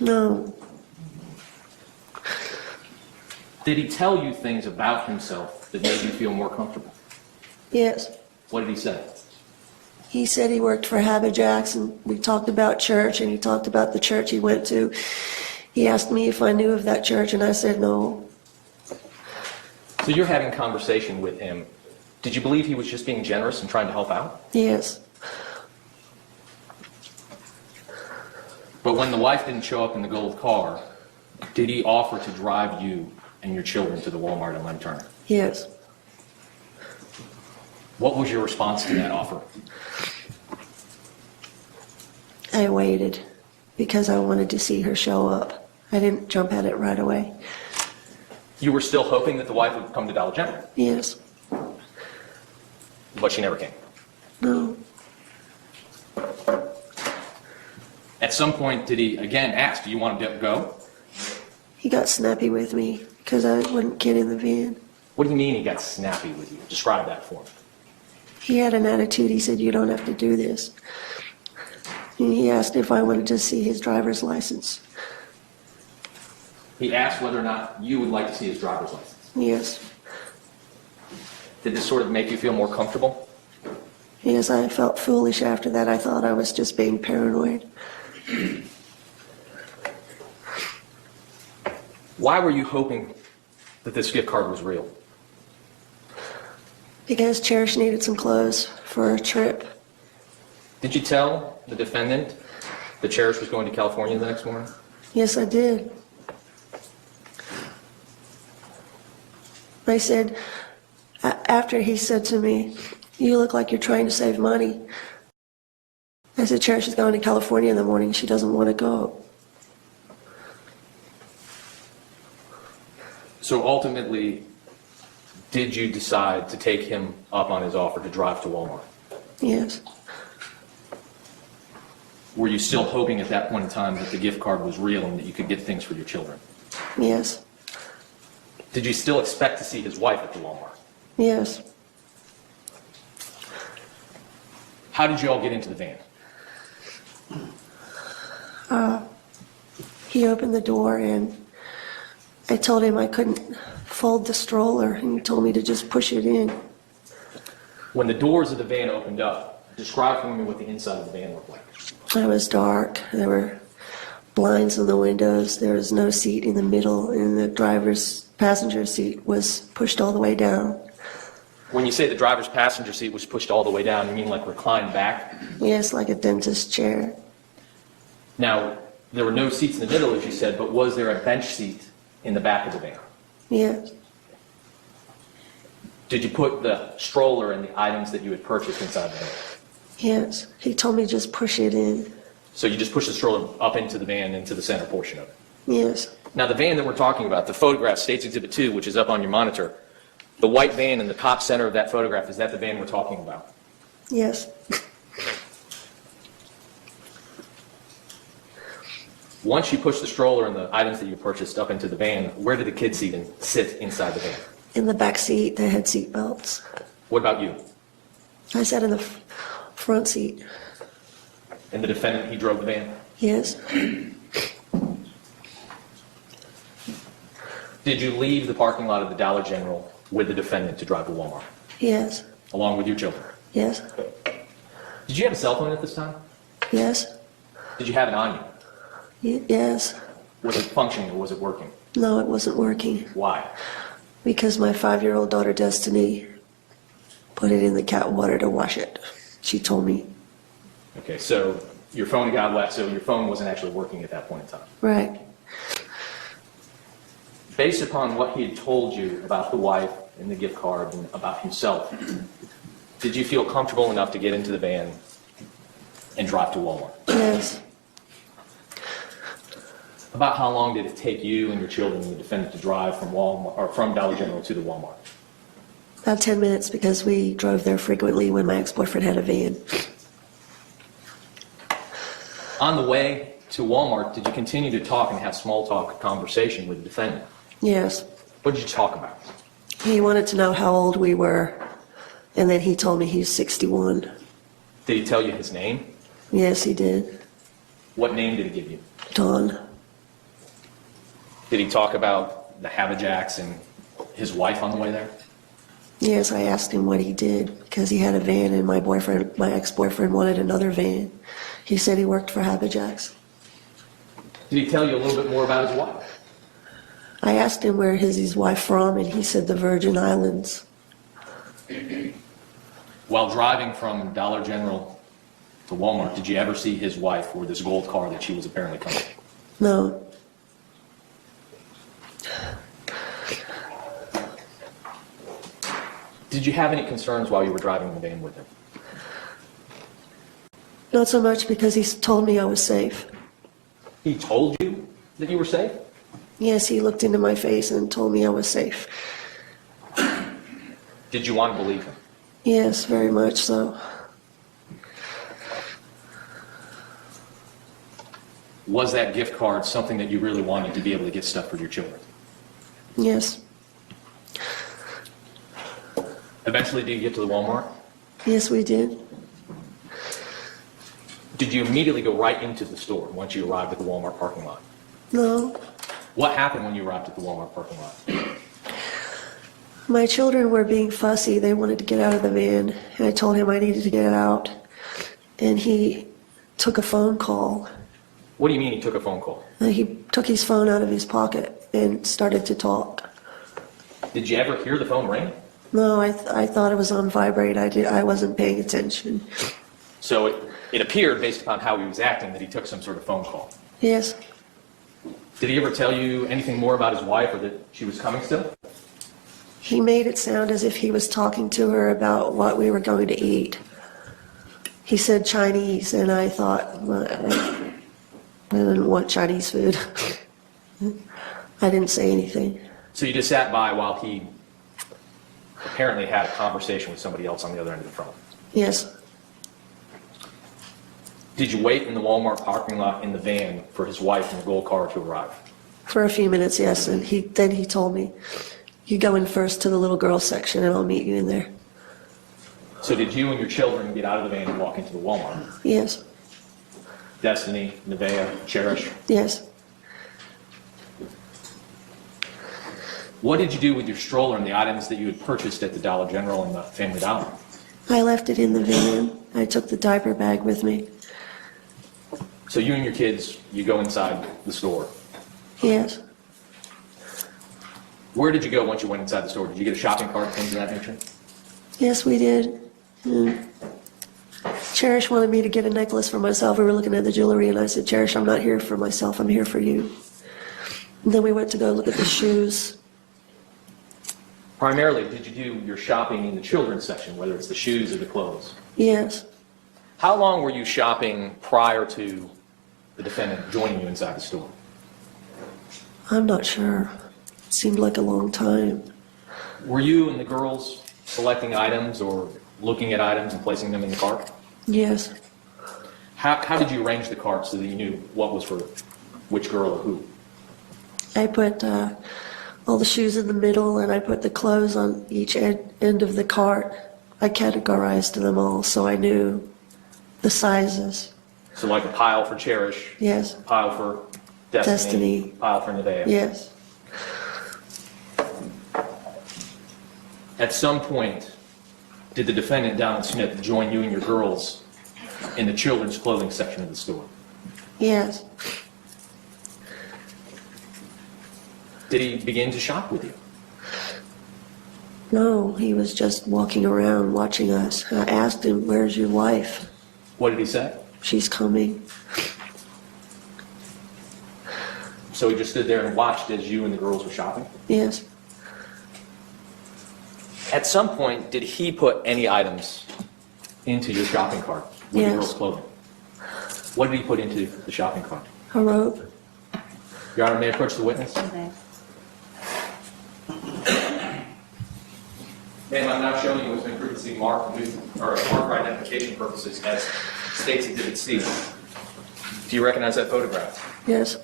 No. Did he tell you things about himself that made you feel more comfortable? Yes. What did he say? He said he worked for Jacks, and we talked about church, and he talked about the church he went to. He asked me if I knew of that church, and I said no. So you're having a conversation with him. Did you believe he was just being generous and trying to help out? Yes. But when the wife didn't show up in the gold car, did he offer to drive you and your children to the Walmart in Lem Turner? Yes. What was your response to that offer? I waited because I wanted to see her show up. I didn't jump at it right away. You were still hoping that the wife would come to Dollar General, Yes. but she never came. No. At some point, did he again ask, do you want to go? He got snappy with me because I wouldn't get in the van. What do you mean he got snappy with you? Describe that for me. He had an attitude. He said, "You don't have to do this." And he asked if I wanted to see his driver's license. He asked whether or not you would like to see his driver's license. Yes. Did this sort of make you feel more comfortable? Yes, I felt foolish after that. I thought I was just being paranoid. Why were you hoping that this gift card was real? Because Cherish needed some clothes for a trip. Did you tell the defendant that Cherish was going to California the next morning? Yes, I did. I said, after he said to me, "You look like you're trying to save money." I said, "Cherish is going to California in the morning. She doesn't want to go." So ultimately, did you decide to take him up on his offer to drive to Walmart? Yes. Were you still hoping at that point in time that the gift card was real and that you could get things for your children? Yes. Did you still expect to see his wife at the Walmart? Yes. How did you all get into the van? He opened the door and I told him I couldn't fold the stroller, and he told me to just push it in. When the doors of the van opened up, describe for me what the inside of the van looked like. It was dark. There were blinds on the windows. There was no seat in the middle, and the driver's passenger seat was pushed all the way down. When you say the driver's passenger seat was pushed all the way down, you mean like reclined back? Yes, like a dentist chair. Now, there were no seats in the middle, as you said, but was there a bench seat in the back of the van? Yes. Did you put the stroller and the items that you had purchased inside the van? Yes. He told me just push it in. So you just pushed the stroller up into the van, into the center portion of it. Yes. Now, the van that we're talking about, the photograph, States Exhibit 2, which is up on your monitor, the white van in the top center of that photograph, is that the van we're talking about? Yes. Once you push the stroller and the items that you purchased up into the van, where did the kids sit inside the van? In the back seat, they had seat belts. What about you? I sat in the front seat. And the defendant, he drove the van? Yes. Did you leave the parking lot of the Dollar General with the defendant to drive to Walmart, Yes. along with your children? Yes. Did you have a cell phone at this time? Yes. Did you have it on you? Yes. Was it functioning or was it working? No, it wasn't working Why? because my 5-year-old daughter, Destiny, put it in the cat water to wash it. She told me. Okay, so your phone got wet, so your phone wasn't actually working at that point in time. Right. Based upon what he had told you about the wife and the gift card and about himself, did you feel comfortable enough to get into the van and drive to Walmart? Yes. About how long did it take you and your children and the defendant to drive from Walmart or from Dollar General to the Walmart? About 10 minutes because we drove there frequently when my ex-boyfriend had a van. On the way to Walmart, did you continue to talk and have small talk conversation with the defendant? Yes. What did you talk about? He wanted to know how old we were, and then he told me he's 61. Did he tell you his name? Yes, he did. What name did he give you? Dawn. Did he talk about the Habajacks and his wife on the way there? Yes, I asked him what he did because he had a van and my ex-boyfriend wanted another van. He said he worked for Habajacks. Did he tell you a little bit more about his wife? I asked him where is his wife from, and he said the Virgin Islands. While driving from Dollar General to Walmart, did you ever see his wife or this gold car that she was apparently coming? No. Did you have any concerns while you were driving in the van with him? Not so much because he told me I was safe. He told you that you were safe? Yes, he looked into my face and told me I was safe. Did you want to believe him? Yes, very much so. Was that gift card something that you really wanted to be able to get stuff for your children? Yes. Eventually, did you get to the Walmart? Yes, we did. Did you immediately go right into the store once you arrived at the Walmart parking lot? No. What happened when you arrived at the Walmart parking lot? My children were being fussy. They wanted to get out of the van, and I told him I needed to get out. And he took a phone call. What do you mean he took a phone call? He took his phone out of his pocket and started to talk. Did you ever hear the phone ring? No, I thought it was on vibrate. I wasn't paying attention. So it appeared, based upon how he was acting, that he took some sort of phone call. Yes. Did he ever tell you anything more about his wife or that she was coming still? He made it sound as if he was talking to her about what we were going to eat. He said Chinese, and I thought, well, I didn't want Chinese food. I didn't say anything. So you just sat by while he apparently had a conversation with somebody else on the other end of the phone. Yes. Did you wait in the Walmart parking lot in the van for his wife and the gold car to arrive? For a few minutes, yes. And then he told me, you go in first to the little girl section and I'll meet you in there. So did you and your children get out of the van and walk into the Walmart? Yes. Destiny, Nevaeh, Cherish? Yes. What did you do with your stroller and the items that you had purchased at the Dollar General and the Family Dollar? I left it in the van. I took the diaper bag with me. So you and your kids, you go inside the store. Yes. Where did you go once you went inside the store? Did you get a shopping cart, things of that nature? Yes, we did. Cherish wanted me to get a necklace for myself. We were looking at the jewelry, and I said, Cherish, I'm not here for myself. I'm here for you. And then we went to go look at the shoes. Primarily, did you do your shopping in the children's section, whether it's the shoes or the clothes? Yes. How long were you shopping prior to the defendant joining you inside the store? I'm not sure. It seemed like a long time. Were you and the girls selecting items or looking at items and placing them in the cart? Yes. How did you arrange the cart so that you knew what was for which girl or who? I put all the shoes in the middle, and I put the clothes on each end of the cart. I categorized them all, so I knew the sizes. So like a pile for Cherish, Yes, pile for Destiny, Destiny. pile for Nevaeh. yes, At some point, did the defendant, Donald Smith, join you and your girls in the children's clothing section of the store? yes, Did he begin to shop with you? no, he was just walking around watching us. I asked him, "Where's your wife?" What did he say? "She's coming." So he just stood there and watched as you and the girls were shopping? Yes, At some point, did he put any items into your shopping cart with Yes. your girls' clothing? What did he put into the shopping cart? a rope. Your Honor, may I approach the witness? Okay. Ma'am, I'm now showing you what's been previously marked for identification purposes as State's Exhibit C. Do you recognize that photograph? Yes,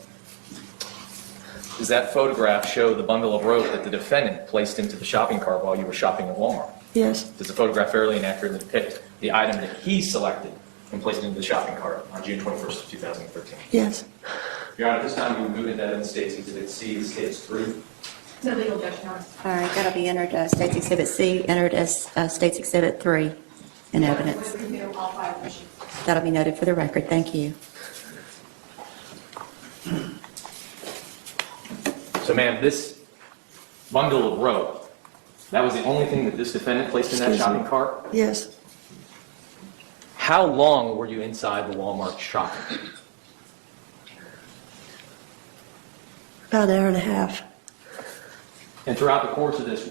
Does that photograph show the bundle of rope that the defendant placed into the shopping cart while you were shopping at Walmart? yes, Does the photograph fairly and accurately depict the item that he selected and placed into the shopping cart on June 21st, 2013? yes, Your Honor, at this time, we will move into evidence State's Exhibit C, this case 3. No legal objection, Your Honor. All right, that'll be entered as State's Exhibit C, entered as State's Exhibit 3 in evidence. We'll consider all five issues. That'll be noted for the record. Thank you. So, ma'am, this bundle of rope, that was the only thing that this defendant placed in that Excuse me. shopping cart? yes. How long were you inside the Walmart shopping? About an hour and a half. And throughout the course of this,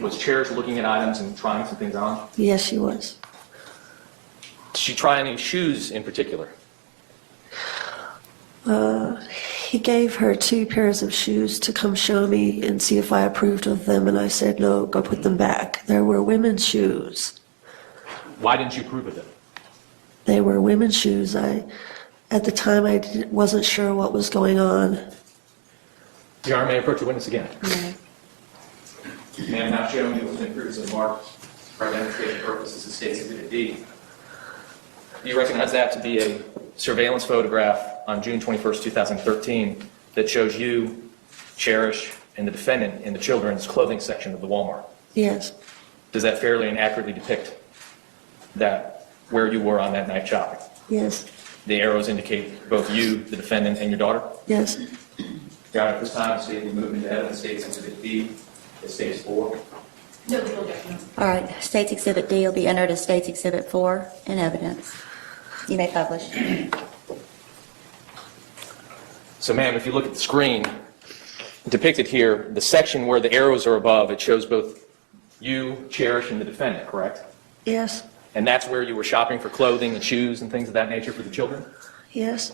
was Cherish looking at items and trying some things on? Yes, she was. Did she try any shoes in particular? He gave her 2 pairs of shoes to come show me and see if I approved of them, and I said, "No, go put them back." There were women's shoes. Why didn't you approve of them? They were women's shoes. At the time, wasn't sure what was going on. Your Honor, may I approach the witness again? Okay. Ma'am, now showing you what's been previously marked for identification purposes as State's Exhibit D. Do you recognize that to be a surveillance photograph on June 21st, 2013 that shows you, Cherish, and the defendant in the children's clothing section of the Walmart? Yes, Does that fairly and accurately depict that where you were on that night shopping? yes, The arrows indicate both you, the defendant, and your daughter? yes. Your Honor, at this time, the State will move into evidence State's Exhibit D, as Stage 4. No legal objection, Your Honor. All right, State's Exhibit D will be entered as State's Exhibit 4 in evidence. You may publish. So, ma'am, if you look at the screen, depicted here, the section where the arrows are above, it shows both you, Cherish, and the defendant, correct? Yes, And that's where you were shopping for clothing and shoes and things of that nature for the children? yes.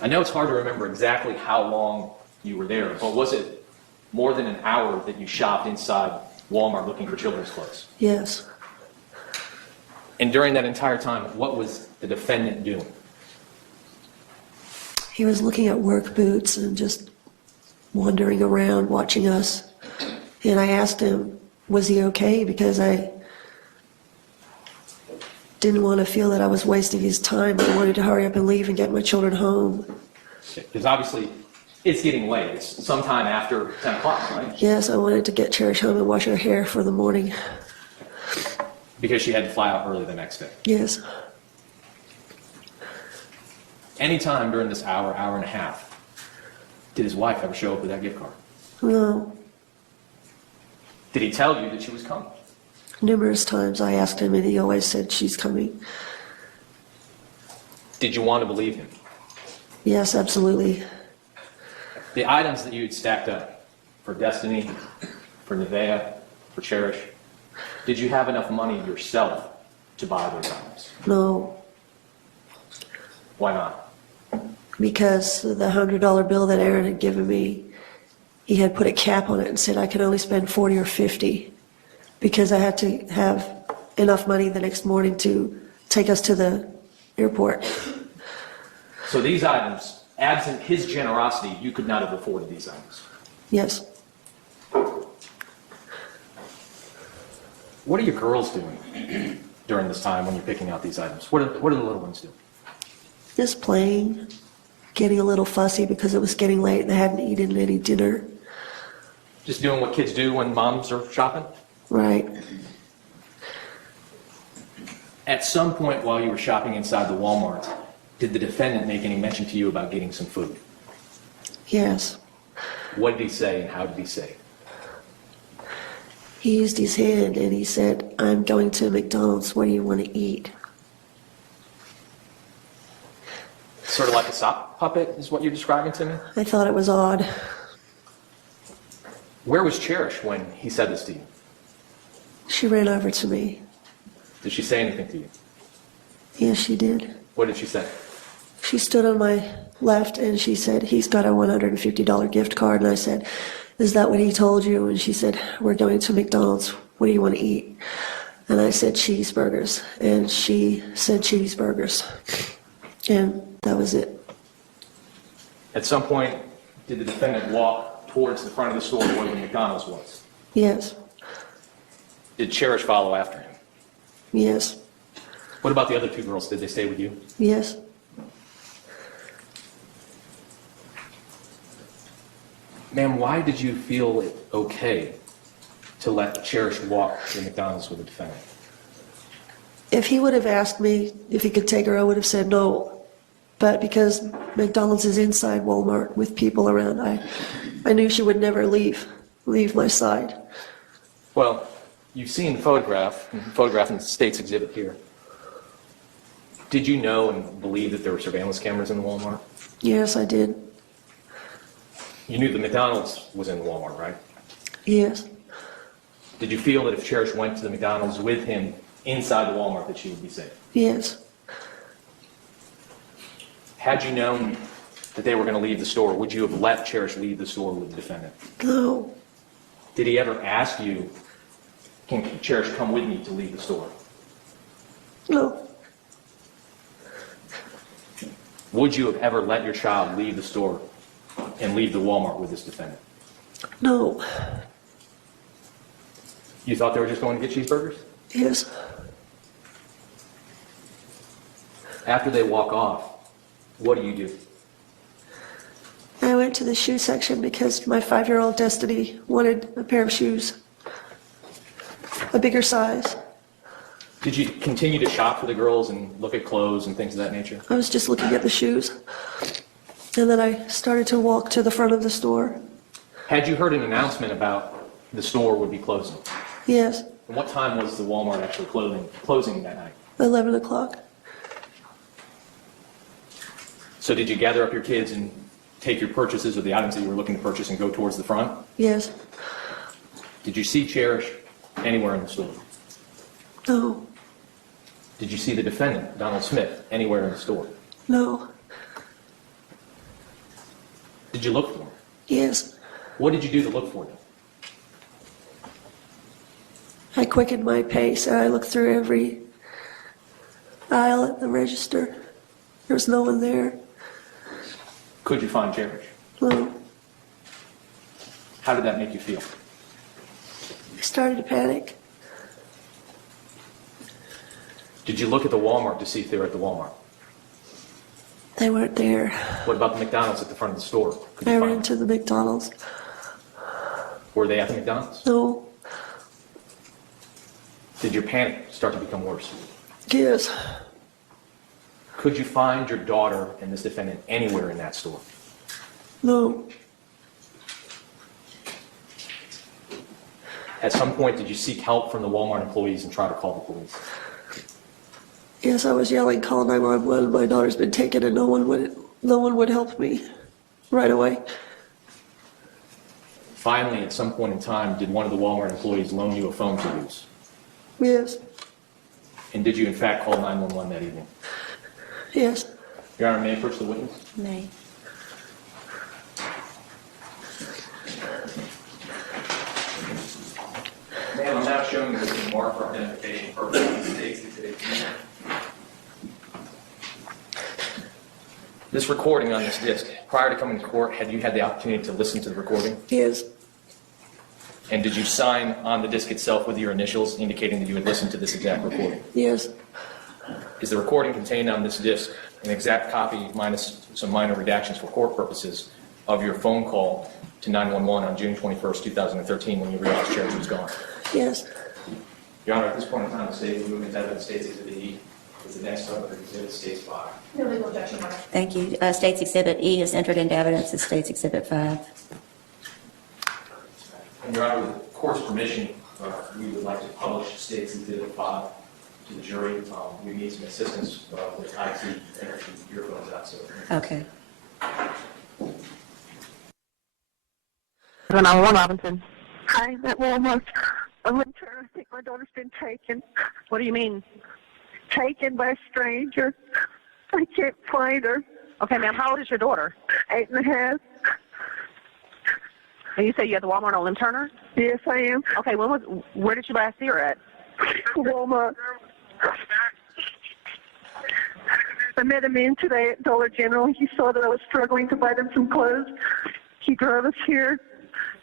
I know it's hard to remember exactly how long you were there, but was it more than an hour that you shopped inside Walmart looking for children's clothes? Yes. And during that entire time, what was the defendant doing? He was looking at work boots and just wandering around watching us. And I asked him, was he okay? Because I didn't want to feel that I was wasting his time. I wanted to hurry up and leave and get my children home. Because obviously, it's getting late. It's sometime after 10 o'clock, right? Yes, I wanted to get Cherish home and wash her hair for the morning. Because she had to fly out early the next day. Yes, Anytime during this hour, hour and a half, did his wife ever show up with that gift card? no. Did he tell you that she was coming? Numerous times I asked him and he always said she's coming. Did you want to believe him? Yes, absolutely. The items that you had stacked up for Destiny, for Nevaeh, for Cherish, did you have enough money yourself to buy those items? No, Why not? because the $100 bill that Aaron had given me, he had put a cap on it and said I could only spend 40 or 50 because I had to have enough money the next morning to take us to the airport. So these items, absent his generosity, you could not have afforded these items. Yes, What are your girls doing during this time when you're picking out these items? What are the little ones doing? Just playing, getting a little fussy because it was getting late and they hadn't eaten any dinner. Just doing what kids do when moms are shopping? Right. At some point while you were shopping inside the Walmart, did the defendant make any mention to you about getting some food? Yes. What did he say and how did he say it? He used his hand and he said, "I'm going to McDonald's. What do you want to eat?" Sort of like a sock puppet is what you're describing to me? I thought it was odd. Where was Cherish when he said this to you? She ran over to me. Did she say anything to you? Yes, she did. What did she say? She stood on my left and she said, "He's got a $150 gift card." And I said, "Is that what he told you?" And she said, "We're going to McDonald's. What do you want to eat?" And I said, "Cheeseburgers." And she said, "Cheeseburgers." And that was it. At some point, did the defendant walk towards the front of the store where the McDonald's was? Yes. Did Cherish follow after him? Yes. What about the other two girls? Did they stay with you? Yes. Ma'am, why did you feel it okay to let Cherish walk to McDonald's with the defendant? If he would have asked me if he could take her, I would have said no. But because McDonald's is inside Walmart with people around, I knew she would never leave my side. Well, you've seen the photograph in the state's exhibit here. Did you know and believe that there were surveillance cameras in the Walmart? Yes, I did. You knew the McDonald's was in the Walmart, right? Yes. Did you feel that if Cherish went to the McDonald's with him inside the Walmart that she would be safe? Yes. Had you known that they were going to leave the store, would you have let Cherish leave the store with the defendant? No. Did he ever ask you, "Can Cherish come with me to leave the store?" No. Would you have ever let your child leave the store and leave the Walmart with this defendant? No. You thought they were just going to get cheeseburgers? Yes. After they walk off, what do you do? I went to the shoe section because my 5-year-old Destiny wanted a pair of shoes, a bigger size. Did you continue to shop for the girls and look at clothes and things of that nature? I was just looking at the shoes. And then I started to walk to the front of the store. Had you heard an announcement about the store would be closing? Yes. And what time was the Walmart actually closing that night? 11 o'clock. So did you gather up your kids and take your purchases of the items that you were looking to purchase and go towards the front? Yes. Did you see Cherish anywhere in the store? No. Did you see the defendant, Donald Smith, anywhere in the store? No. Did you look for him? Yes. What did you do to look for them? I quickened my pace and I looked through every aisle at the register. There was no one there. Could you find Cherish? No. How did that make you feel? I started to panic. Did you look at the Walmart to see if they were at the Walmart? They weren't there. What about the McDonald's at the front of the store? Could you I find ran to the McDonald's. them? Were they at the McDonald's? No. Did your panic start to become worse? Yes. Could you find your daughter and this defendant anywhere in that store? No. At some point, did you seek help from the Walmart employees and try to call the police? Yes, I was yelling, "Call 911, my daughter's been taken," and no one would help me right away. Finally, at some point in time, did one of the Walmart employees loan you a phone to use? Yes. And did you in fact call 911 that evening? Yes. Your Honor, may I approach the witness? May. Ma'am, I'm now showing you the mark for identification purposes. This recording on this disc, prior to coming to court, had you had the opportunity to listen to the recording? Yes. And did you sign on the disc itself with your initials indicating that you had listened to this exact recording? Yes. Is the recording contained on this disc an exact copy, minus some minor redactions for court purposes, of your phone call to 911 on June 21st, 2013, when you realized Cherish was gone? Yes. Your Honor, at this point in time, the state is moving to evidence States Exhibit E. Is the next one, Exhibit States 5. No legal objection, Your Honor. Thank you. State's Exhibit E is entered into evidence as State's Exhibit 5. And Your Honor, with the court's permission, we would like to publish State's Exhibit 5 to the jury. We need some assistance with IT and earphones out. So. Okay. 911 Robinson. Hi, I'm at Walmart. I'm in turn. I think my daughter's been taken. What do you mean? Taken by a stranger. I can't find her. Okay, ma'am, how old is your daughter? 8.5. And you say you're at the Walmart on Lim Turner? Yes, I am. Okay, where did you last see her at? Walmart. I met a man today at Dollar General. He saw that I was struggling to buy them some clothes. He drove us here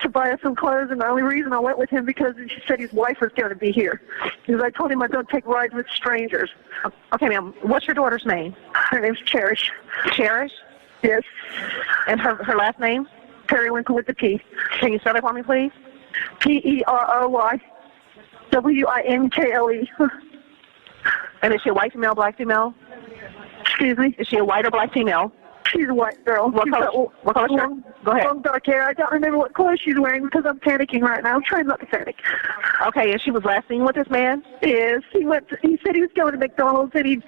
to buy us some clothes, and the only reason I went with him because he said his wife was going to be here. Because I told him I don't take rides with strangers. Okay, ma'am, what's your daughter's name? Her name's Cherish. Cherish? Yes. And her last name? Periwinkle with the P. Can you spell it for me, please? Periwinkle. And is she a white female, black female? Excuse me? Is she a white or black female? She's a white girl. What color shirt? Go ahead. Long dark hair. I don't remember what clothes she's wearing because I'm panicking right now. I'm trying not to panic. Okay, and she was last seen with this man? Yes. He said he was going to McDonald's and he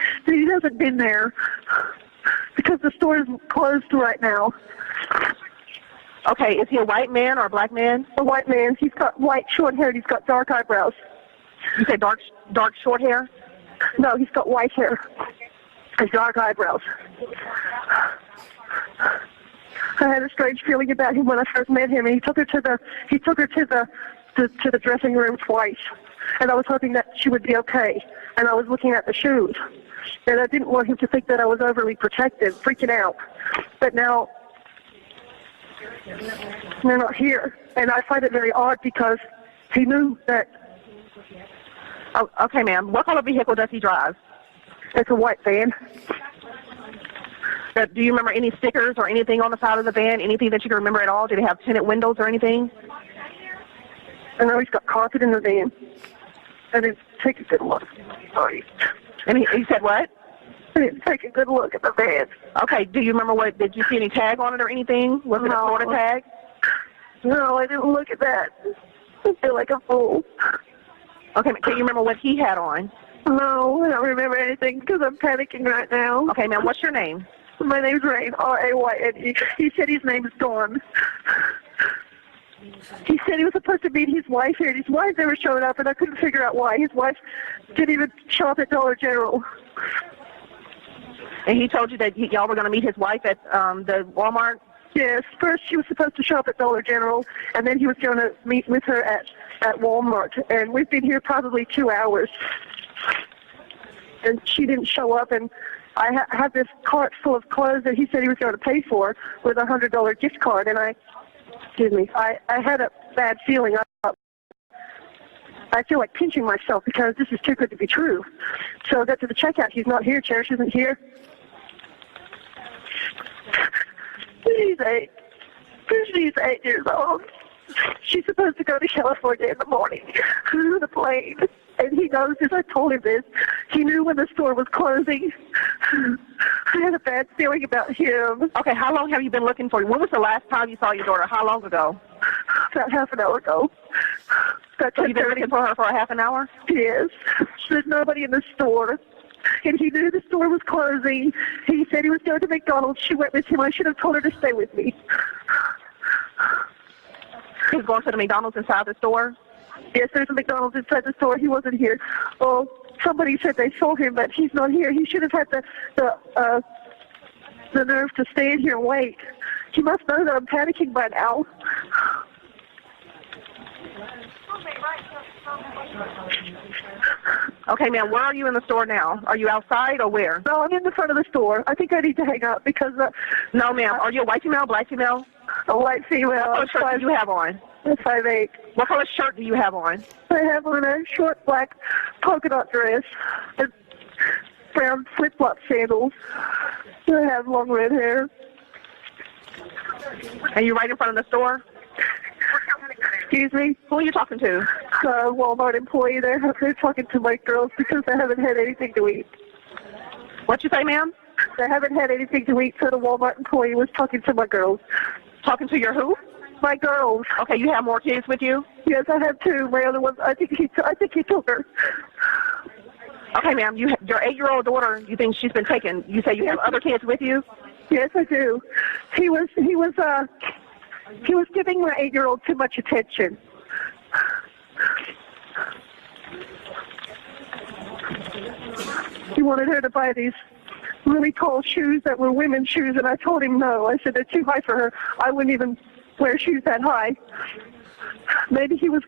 hasn't been there because the store is closed right now. Okay, is he a white man or a black man? A white man. He's got white short hair and he's got dark eyebrows. You said dark short hair? No, he's got white hair and dark eyebrows. I had a strange feeling about him when I first met him, and he took her to the dressing room twice, and I was hoping that she would be okay. And I was looking at the shoes, and I didn't want him to think that I was overly protective, freaking out. But now they're not here, and I find it very odd because he knew that. Oh, okay, ma'am. What color vehicle does he drive? It's a white van. Do you remember any stickers or anything on the side of the van? Anything that you can remember at all? Did it have tinted windows or anything? I know he's got carpet in the van. I didn't take a good look. Sorry. And he said what? I didn't take a good look at the van. Okay. Do you remember did you see any tag on it or anything? Was it a Florida tag? No, I didn't look at that. I feel like a fool. Okay. Can you remember what he had on? No, I don't remember anything because I'm panicking right now. Okay, ma'am. What's your name? My name's Rain, R-A-Y-N-E. He said his name is Dawn. He said he was supposed to meet his wife here, and his wife never showed up, and I couldn't figure out why. His wife didn't even show up at Dollar General. And he told you that y'all were going to meet his wife at the Walmart? Yes. First, she was supposed to show up at Dollar General, and then he was going to meet with her at Walmart. And we've been here probably 2 hours. And she didn't show up, and I had this cart full of clothes that he said he was going to pay for with a $100 gift card, and I had a bad feeling. I feel like pinching myself because this is too good to be true. So I got to the checkout. He's not here. Cherish isn't here. She's 8 years old. She's supposed to go to California in the morning on the plane. And he knows this. I told him this. He knew when the store was closing. I had a bad feeling about him. Okay, how long have you been looking for? When was the last time you saw your daughter? How long ago? About half an hour ago. So you've been looking for her for a half an hour? Yes. There's nobody in the store. And he knew the store was closing. He said he was going to McDonald's. She went with him. I should have told her to stay with me. He was going to the McDonald's inside the store? Yes, there's a McDonald's inside the store. He wasn't here. Well, somebody said they saw him, but he's not here. He should have had the nerve to stay in here and wait. He must know that I'm panicking by now. Okay, ma'am, where are you in the store now? Are you outside or where? No, I'm in the front of the store. I think I need to hang up because... No, ma'am. Are you a white female, black female? A white female. What shirt do you have on? 5'8". What color shirt do you have on? I have on a short black polka dot dress and brown flip-flop sandals. I have long red hair. And you right in front of the store? Excuse me? Who are you talking to? Walmart employee there. They're talking to my girls because I haven't had anything to eat. What you say, ma'am? I haven't had anything to eat, so the Walmart employee was talking to my girls. Talking to your who? My girls. Okay, you have more kids with you? Yes, I have two. My other one, I think he took her. Okay, ma'am, your 8-year-old daughter, you think she's been taken. You say you have other kids with you? Yes, I do. He was giving my 8-year-old too much attention. He wanted her to buy these really tall shoes that were women's shoes, and I told him no. I said they're too high for her. I wouldn't even wear shoes that high. Maybe he was...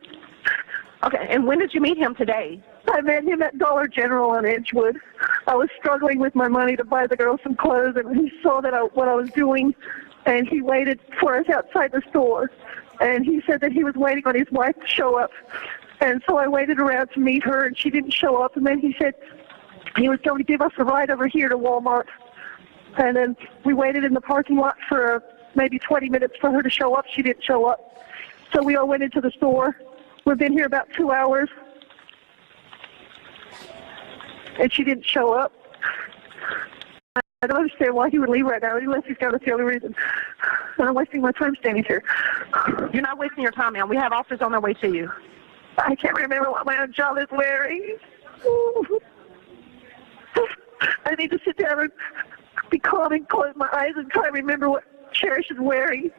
Okay, and when did you meet him today? I met him at Dollar General on Edgewood. I was struggling with my money to buy the girls some clothes, and he saw that what I was doing, and he waited for us outside the store. And he said that he was waiting on his wife to show up. And so I waited around to meet her, and she didn't show up. And then he said he was going to give us a ride over here to Walmart. And then we waited in the parking lot for maybe 20 minutes for her to show up. She didn't show up. So we all went into the store. We've been here about 2 hours. And she didn't show up. I don't understand why he would leave right now, unless he's got us the only reason. I'm wasting my time standing here. You're not wasting your time, ma'am. We have officers on their way to you. I can't remember what my own job is wearing. I need to sit down and be calm and close my eyes and try to remember what Cherish is wearing.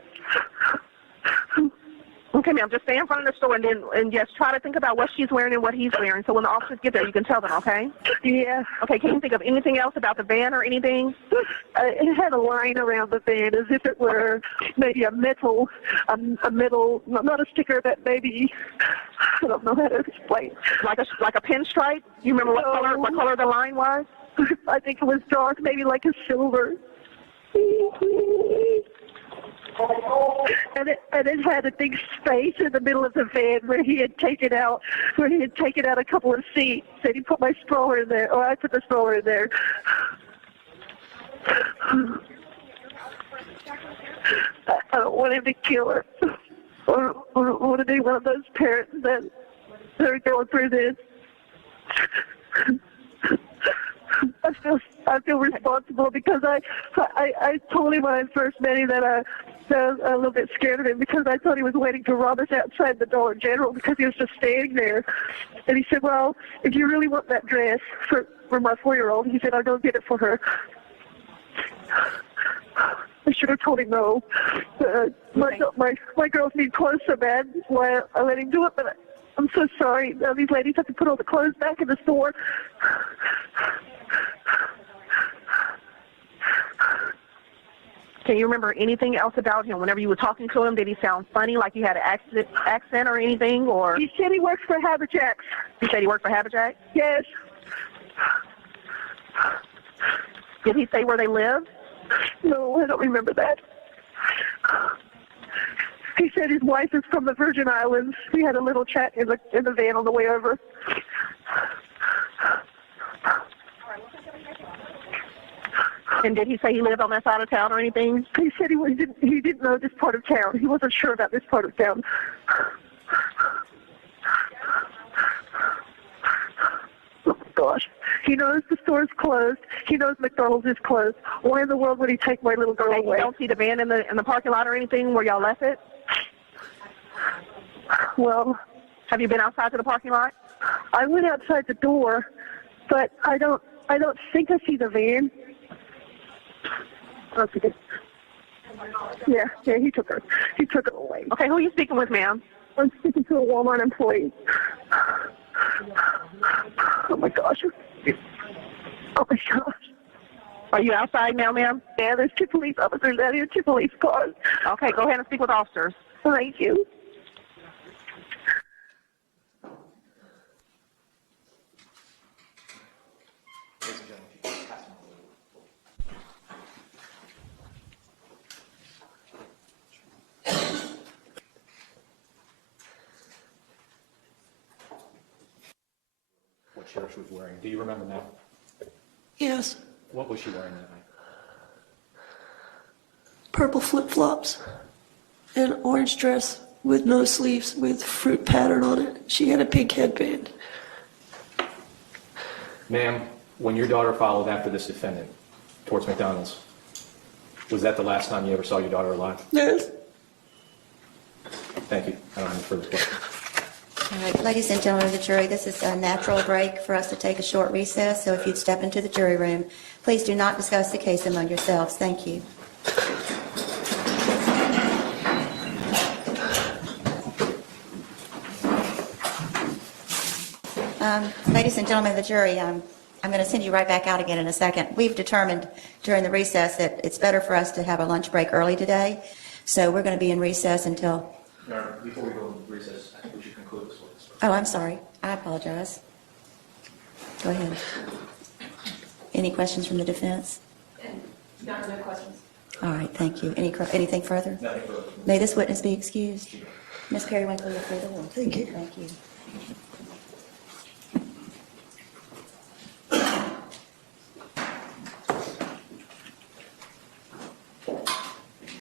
Okay, ma'am, just stay in front of the store and just try to think about what she's wearing and what he's wearing. So when the officers get there, you can tell them, okay? Yeah. Okay, can you think of anything else about the van or anything? It had a line around the van as if it were maybe a metal, not a sticker, but maybe, I don't know how to explain. Like a pinstripe? You remember what color the line was? I think it was dark, maybe like a silver. And it had a big space in the middle of the van where he had taken out a couple of seats, and he put my stroller in there, or I put the stroller in there. I don't want him to kill her, or want to be one of those parents that are going through this. I feel responsible because I told him when I first met him that I was a little bit scared of him because I thought he was waiting to rob us outside the Dollar General because he was just standing there. And he said, well, if you really want that dress for my 4-year-old, he said, I'll go get it for her. I should have told him no. My girls need clothes so bad, that's why I let him do it, but I'm so sorry. Now these ladies have to put all the clothes back in the store. Can you remember anything else about him? Whenever you were talking to him, did he sound funny, like he had an accent or anything? Or He said he works for Haberjacks. He said he worked for Haberjack? Yes. Did he say where they lived? No, I don't remember that. He said his wife is from the Virgin Islands. We had a little chat in the van on the way over. And did he say he lived on that side of town or anything? He said he didn't know this part of town. He wasn't sure about this part of town. Oh, gosh. He knows the store's closed. He knows McDonald's is closed. Why in the world would he take my little girl And away? you don't see the van in the parking lot or anything where y'all left it? Well, Have you been outside to the parking lot? I went outside the door, but I don't think I see the van. Okay. Yeah, he took her. He took her away. Okay, who are you speaking with, ma'am? I'm speaking to a Walmart employee. Oh my gosh. Oh my gosh. Are you outside now, ma'am? Yeah, there's 2 police officers out here, 2 police cars. Okay, go ahead and speak with officers. Thank you. Cherish was wearing. Do you remember now? Yes, What was she wearing that night? purple flip-flops and orange dress with no sleeves with fruit pattern on it. She had a pink headband. Ma'am, when your daughter followed after this defendant towards McDonald's, was that the last time you ever saw your daughter alive? Yes. Thank you. I don't have any further questions. All right, ladies and gentlemen of the jury, this is a natural break for us to take a short recess, so if you'd step into the jury room, please do not discuss the case among yourselves. Thank you. Ladies and gentlemen of the jury, I'm going to send you right back out again in a second. We've determined during the recess that it's better for us to have a lunch break early today, so we're going to be in recess until... Your Honor, before we go into recess, I think we should conclude this witness. Oh, I'm sorry. I apologize. Go ahead. Any questions from the defense? Your Honor, no questions. All right, thank you. Anything further? Nothing further. May this witness be excused. Ms. Periwinkle, you're free to leave. Thank you. Thank you.